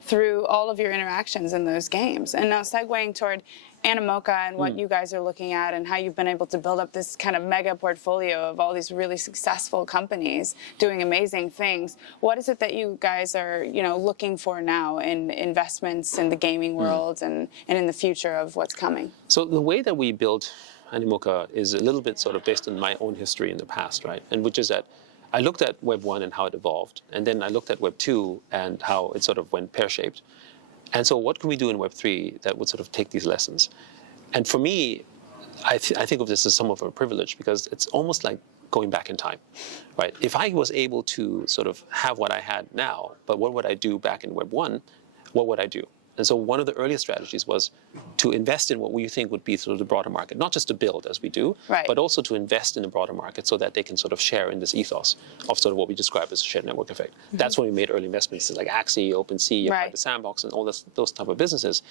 through all of your interactions in those games. And now segueing toward Animoca and what you guys are looking at and how you've been able to build up this kind of mega portfolio of all these really successful companies doing amazing things. What is it that you guys are, looking for now in investments in the gaming world and in the future of what's coming? So the way that we built Animoca is a little bit sort of based on my own history in the past, right? And which is that I looked at Web 1 and how it evolved, and then I looked at Web 2 and how it sort of went pear-shaped. And so what can we do in Web 3 that would sort of take these lessons? And for me, I think of this as somewhat of a privilege, because it's almost like going back in time, right? If I was able to sort of have what I had now, but what would I do back in Web 1, what would I do? And so one of the earliest strategies was to invest in what we think would be sort of the broader market, not just to build as we do, but also to invest in the broader market so that they can sort of share in this ethos of sort of what we describe as a shared network effect. That's when we made early investments like Axie, OpenSea, the Sandbox, and all those type of businesses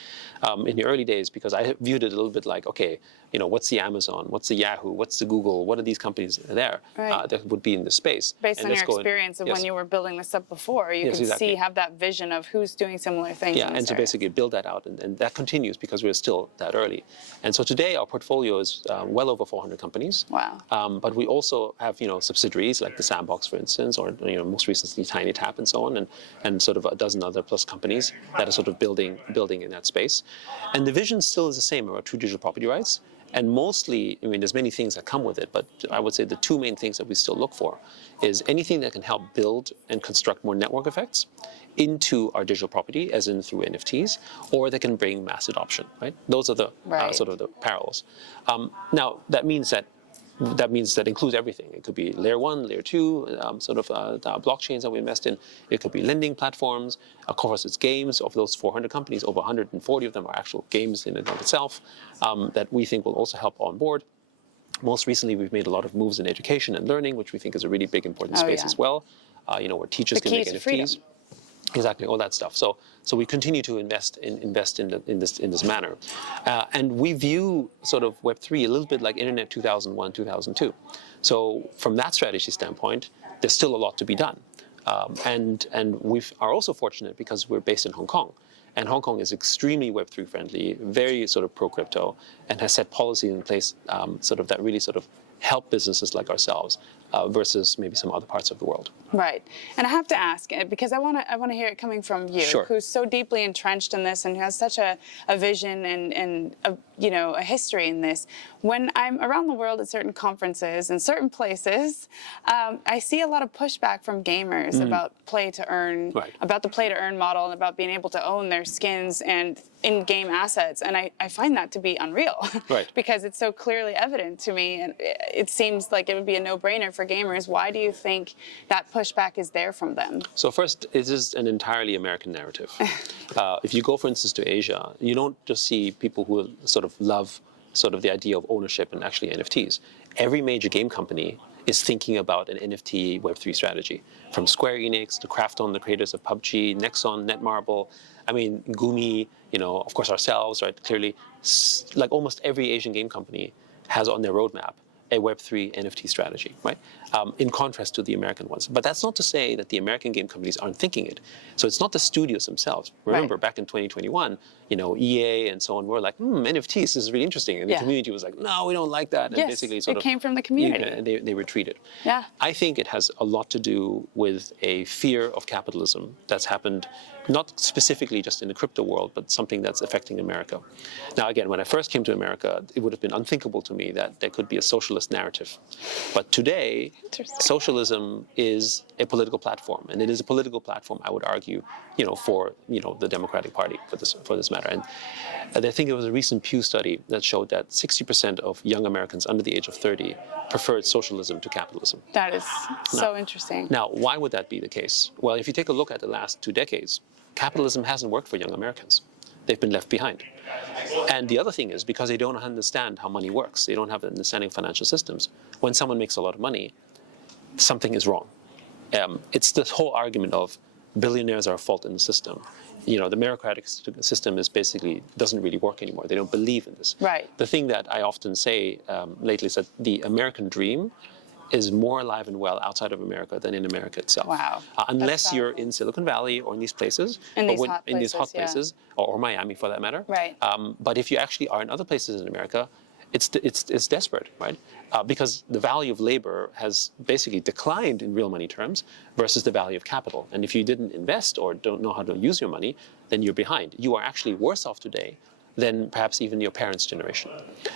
in the early days, because I viewed it a little bit like, okay, what's the Amazon, what's the Yahoo, what's the Google, what are these companies there that would be in this space? Based on your experience of when you were building this up before, you can have that vision of who's doing similar things. Yeah, and to basically build that out, and that continues because we're still that early. And so today our portfolio is well over 400 companies. Wow. But we also have subsidiaries like the Sandbox, for instance, or most recently TinyTap and so on, and sort of a dozen other plus companies that are sort of building in that space. And the vision still is the same about true digital property rights. And mostly, there's many things that come with it, but I would say the two main things that we still look for is anything that can help build and construct more network effects into our digital property, as in through NFTs, or that can bring mass adoption, right? Those are the sort of the parallels. Now, that means that includes everything. It could be layer 1, layer 2, blockchains that we invest in. It could be lending platforms. Of course, it's games. Of those 400 companies, over 140 of them are actual games in and of itself that we think will also help on board. Most recently, we've made a lot of moves in education and learning, which we think is a really big, important space as well. Where teachers can make NFTs. Freedom. Exactly, all that stuff. So we continue to invest in this manner, and we view sort of Web3 a little bit like Internet 2001, 2002. So from that strategy standpoint, there's still a lot to be done, and we are also fortunate because we're based in Hong Kong, and Hong Kong is extremely Web3 friendly, very sort of pro crypto, and has set policy in place that really help businesses like ourselves versus maybe some other parts of the world. Right. And I have to ask, because I want to hear it coming from you, Sure. who's so deeply entrenched in this and who has such a vision and a history in this. When I'm around the world at certain conferences and certain places, I see a lot of pushback from gamers about play to earn, about the play to earn model and about being able to own their skins and in-game assets. And I find that to be unreal because it's so clearly evident to me. And it seems like it would be a no-brainer for gamers. Why do you think that pushback is there from them? So first, it is an entirely American narrative. If you go, for instance, to Asia, you don't just see people who love the idea of ownership and actually NFTs. Every major game company is thinking about an NFT Web3 strategy. From Square Enix to Krafton, the creators of PUBG, Nexon, Netmarble, Gumi, of course ourselves, right? Clearly, like almost every Asian game company has on their roadmap a Web3 NFT strategy, right? In contrast to the American ones. But that's not to say that the American game companies aren't thinking it. So it's not the studios themselves. Remember, back in 2021, EA and so on were like, NFTs, this is really interesting. And the community was like, no, we don't like that. And basically it came from the community. They retreated. Yeah. I think it has a lot to do with a fear of capitalism that's happened not specifically just in the crypto world, but something that's affecting America. Now, again, when I first came to America, it would have been unthinkable to me that there could be a socialist narrative. But today, socialism is a political platform, and it is a political platform, I would argue, for the Democratic Party for this matter. And I think there was a recent Pew study that showed that 60% of young Americans under the age of 30 preferred socialism to capitalism. That is so interesting. Now, why would that be the case? Well, if you take a look at the last 2 decades, capitalism hasn't worked for young Americans. They've been left behind. And the other thing is because they don't understand how money works, they don't have an understanding of financial systems. When someone makes a lot of money, something is wrong. It's this whole argument of billionaires are a fault in the system. The meritocratic system doesn't really work anymore. They don't believe in this. Right. The thing that I often say lately is that the American dream is more alive and well outside of America than in America itself. Wow. Unless you're in Silicon Valley or in these places, in these hot places, or Miami for that matter. Right. But if you actually are in other places in America, it's desperate, right? Because the value of labor has basically declined in real money terms versus the value of capital. And if you didn't invest or don't know how to use your money, then you're behind. You are actually worse off today than perhaps even your parents' generation.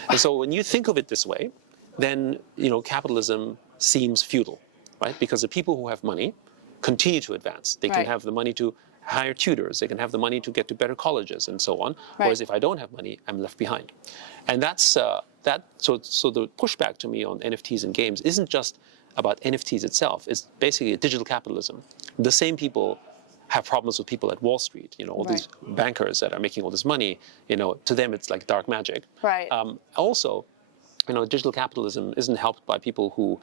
And so when you think of it this way, then capitalism seems futile, right? Because the people who have money continue to advance. They can have the money to hire tutors. They can have the money to get to better colleges and so on. Whereas if I don't have money, I'm left behind. And that's so the pushback to me on NFTs and games isn't just about NFTs itself. It's basically a digital capitalism. The same people have problems with people at Wall Street. All these bankers that are making all this money. To them it's like dark magic. Right. Also, digital capitalism isn't helped by people who,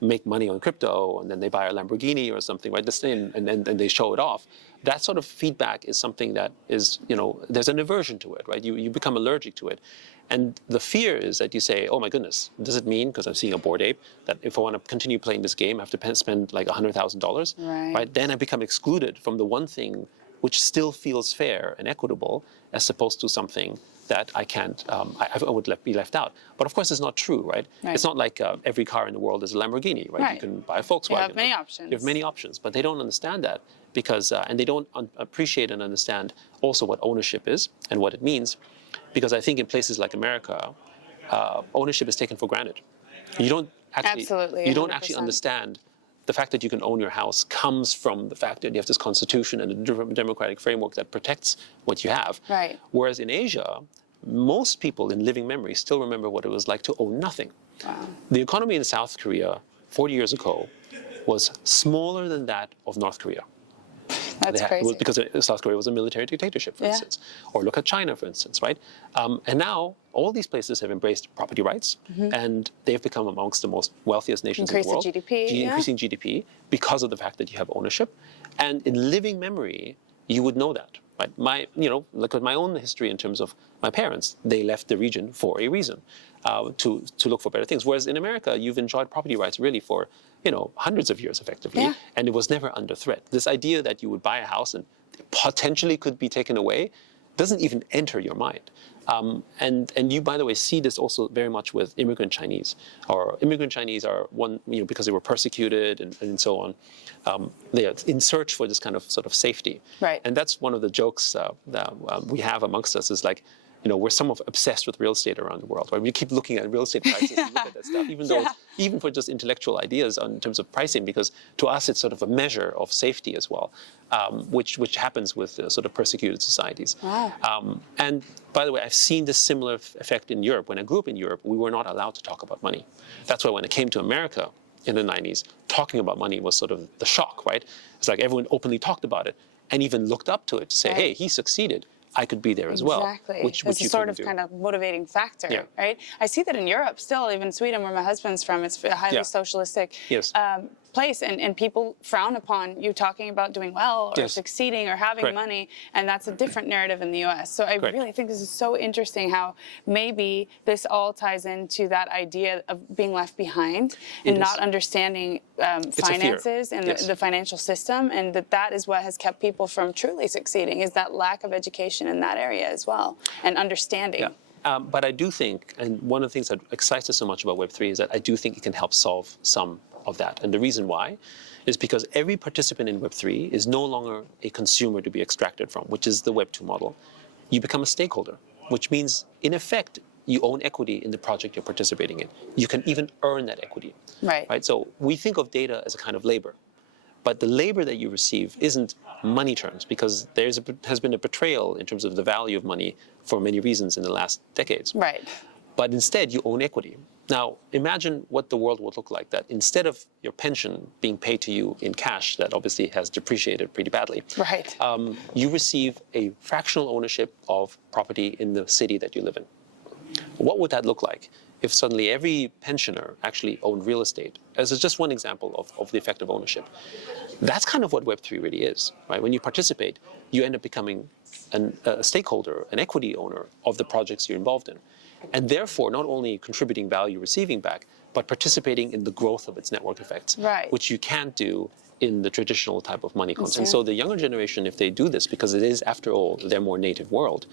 make money on crypto and then they buy a Lamborghini or something, right? This thing, and they show it off. That sort of feedback is something that is, there's an aversion to it, right? You become allergic to it. And the fear is that you say, oh my goodness, does it mean, because I'm seeing a Bored Ape, that if I want to continue playing this game, I have to spend like $100,000, right? Then I become excluded from the one thing which still feels fair and equitable, as opposed to something that I can't, I would be left out. But of course, it's not true, right? It's not like every car in the world is a Lamborghini, right? You can buy a Volkswagen. You have many options. You have many options, but they don't understand that because, and they don't appreciate and understand also what ownership is and what it means. Because I think in places like America, ownership is taken for granted. You don't actually, Absolutely, you don't 100%. actually understand the fact that you can own your house comes from the fact that you have this constitution and a democratic framework that protects what you have. Right. Whereas in Asia, most people in living memory still remember what it was like to own nothing. Wow. The economy in South Korea 40 years ago was smaller than that of North Korea. That's crazy. Because South Korea was a military dictatorship, for instance. Or look at China, for instance, right? And now all these places have embraced property rights, and they've become amongst the most wealthiest nations in the world. Increasing GDP because of the fact that you have ownership. And in living memory, you would know that. Right? Look at my own history in terms of my parents. They left the region for a reason, to look for better things. Whereas in America, you've enjoyed property rights really for hundreds of years effectively, and it was never under threat. This idea that you would buy a house and potentially could be taken away doesn't even enter your mind. And you, by the way, see this also very much with immigrant Chinese. Or immigrant Chinese are because they were persecuted and so on. They are in search for this kind of sort of safety. Right. And that's one of the jokes that we have amongst us is like, we're somewhat obsessed with real estate around the world. Right? We keep looking at real estate prices and look at that stuff, even though even for just intellectual ideas in terms of pricing, because to us it's sort of a measure of safety as well, which happens with sort of persecuted societies. Wow. And by the way, I've seen this similar effect in Europe. When I grew up in Europe, we were not allowed to talk about money. That's why when I came to America in the 90s, talking about money was sort of the shock, right? It's like everyone openly talked about it and even looked up to it to say, hey, he succeeded. I could be there as well. Exactly. Which it's a sort of kind of motivating factor, right? I see that in Europe still, even Sweden, where my husband's from, it's a highly socialistic place, and people frown upon you talking about doing well or succeeding or having money, and that's a different narrative in the U.S. So I really think this is so interesting how maybe this all ties into that idea of being left behind and not understanding finances and the financial system, and that is what has kept people from truly succeeding, is that lack of education in that area as well, and understanding. Yeah. But I do think, and one of the things that excites us so much about Web3 is that I do think it can help solve some of that. And the reason why is because every participant in Web3 is no longer a consumer to be extracted from, which is the Web2 model. You become a stakeholder, which means, in effect, you own equity in the project you're participating in. You can even earn that equity. Right? So we think of data as a kind of labor. But the labor that you receive isn't money terms, because has been a betrayal in terms of the value of money for many reasons in the last decades. Right. But instead, you own equity. Now, imagine what the world would look like, that instead of your pension being paid to you in cash, that obviously has depreciated pretty badly, right, you receive a fractional ownership of property in the city that you live in. What would that look like if suddenly every pensioner actually owned real estate? As just one example of the effect of ownership. That's kind of what Web3 really is, right? When you participate, you end up becoming a stakeholder, an equity owner of the projects you're involved in. And therefore, not only contributing value receiving back, but participating in the growth of its network effects, which you can't do in the traditional type of money concept. And so the younger generation, if they do this, because it is, after all, their more native world,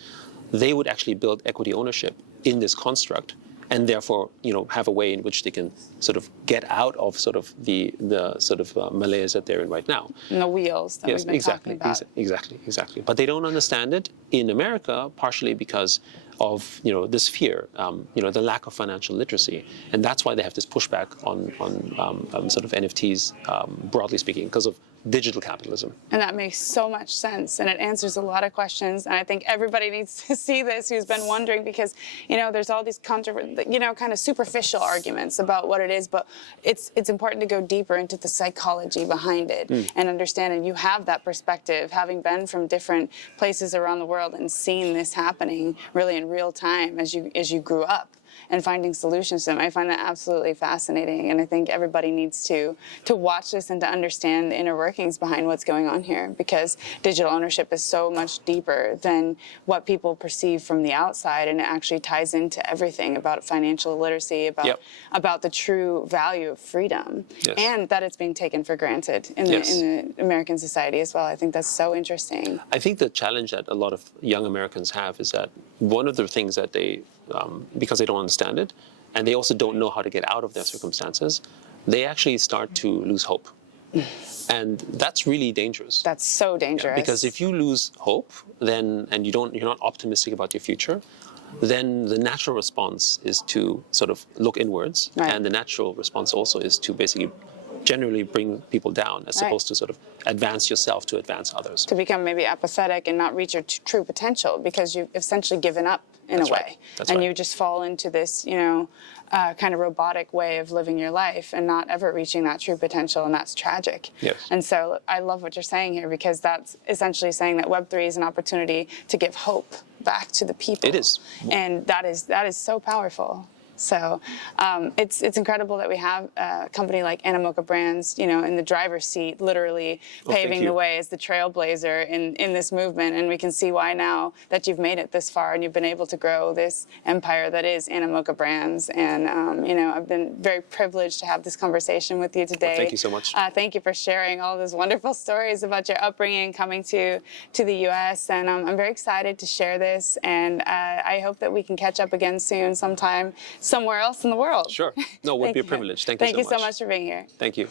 they would actually build equity ownership in this construct, and therefore, have a way in which they can sort of get out of sort of the sort of malaise that they're in right now. And the wheels that we've been talking about. Exactly. But they don't understand it in America, partially because of this fear, the lack of financial literacy, and that's why they have this pushback on sort of NFTs, broadly speaking, because of digital capitalism. And that makes so much sense, and it answers a lot of questions. And I think everybody needs to see this who's been wondering, because there's all these kind of superficial arguments about what it is, but it's important to go deeper into the psychology behind it and understand. And you have that perspective, having been from different places around the world and seen this happening really in real time as you grew up, and finding solutions to them. I find that absolutely fascinating, and I think everybody needs to watch this and to understand the inner workings behind what's going on here, because digital ownership is so much deeper than what people perceive from the outside, and it actually ties into everything about financial literacy, about the true value of freedom, and that it's being taken for granted in the American society as well. I think that's so interesting. I think the challenge that a lot of young Americans have is that one of the things that they, because they don't understand it, and they also don't know how to get out of their circumstances, they actually start to lose hope. And that's really dangerous. That's so dangerous. Because if you lose hope, then, and you're not optimistic about your future, then the natural response is to sort of look inwards. And the natural response also is to basically generally bring people down, as opposed to sort of advance yourself to advance others. To become maybe apathetic and not reach your true potential, because you've essentially given up in a way. You just fall into this, kind of robotic way of living your life and not ever reaching that true potential, and that's tragic. And so I love what you're saying here, because that's essentially saying that Web3 is an opportunity to give hope back to the people. It is. And that is so powerful. So it's incredible that we have a company like Animoca Brands, in the driver's seat, literally paving the way as the trailblazer in this movement. And we can see why now that you've made it this far and you've been able to grow this empire that is Animoca Brands. And, I've been very privileged to have this conversation with you today. Well, thank you so much. Thank you for sharing all those wonderful stories about your upbringing coming to the U.S. And I'm very excited to share this. And I hope that we can catch up again soon sometime somewhere else in the world. Sure. No, it would be a privilege. Thank you so much. Thank you so much for being here. Thank you.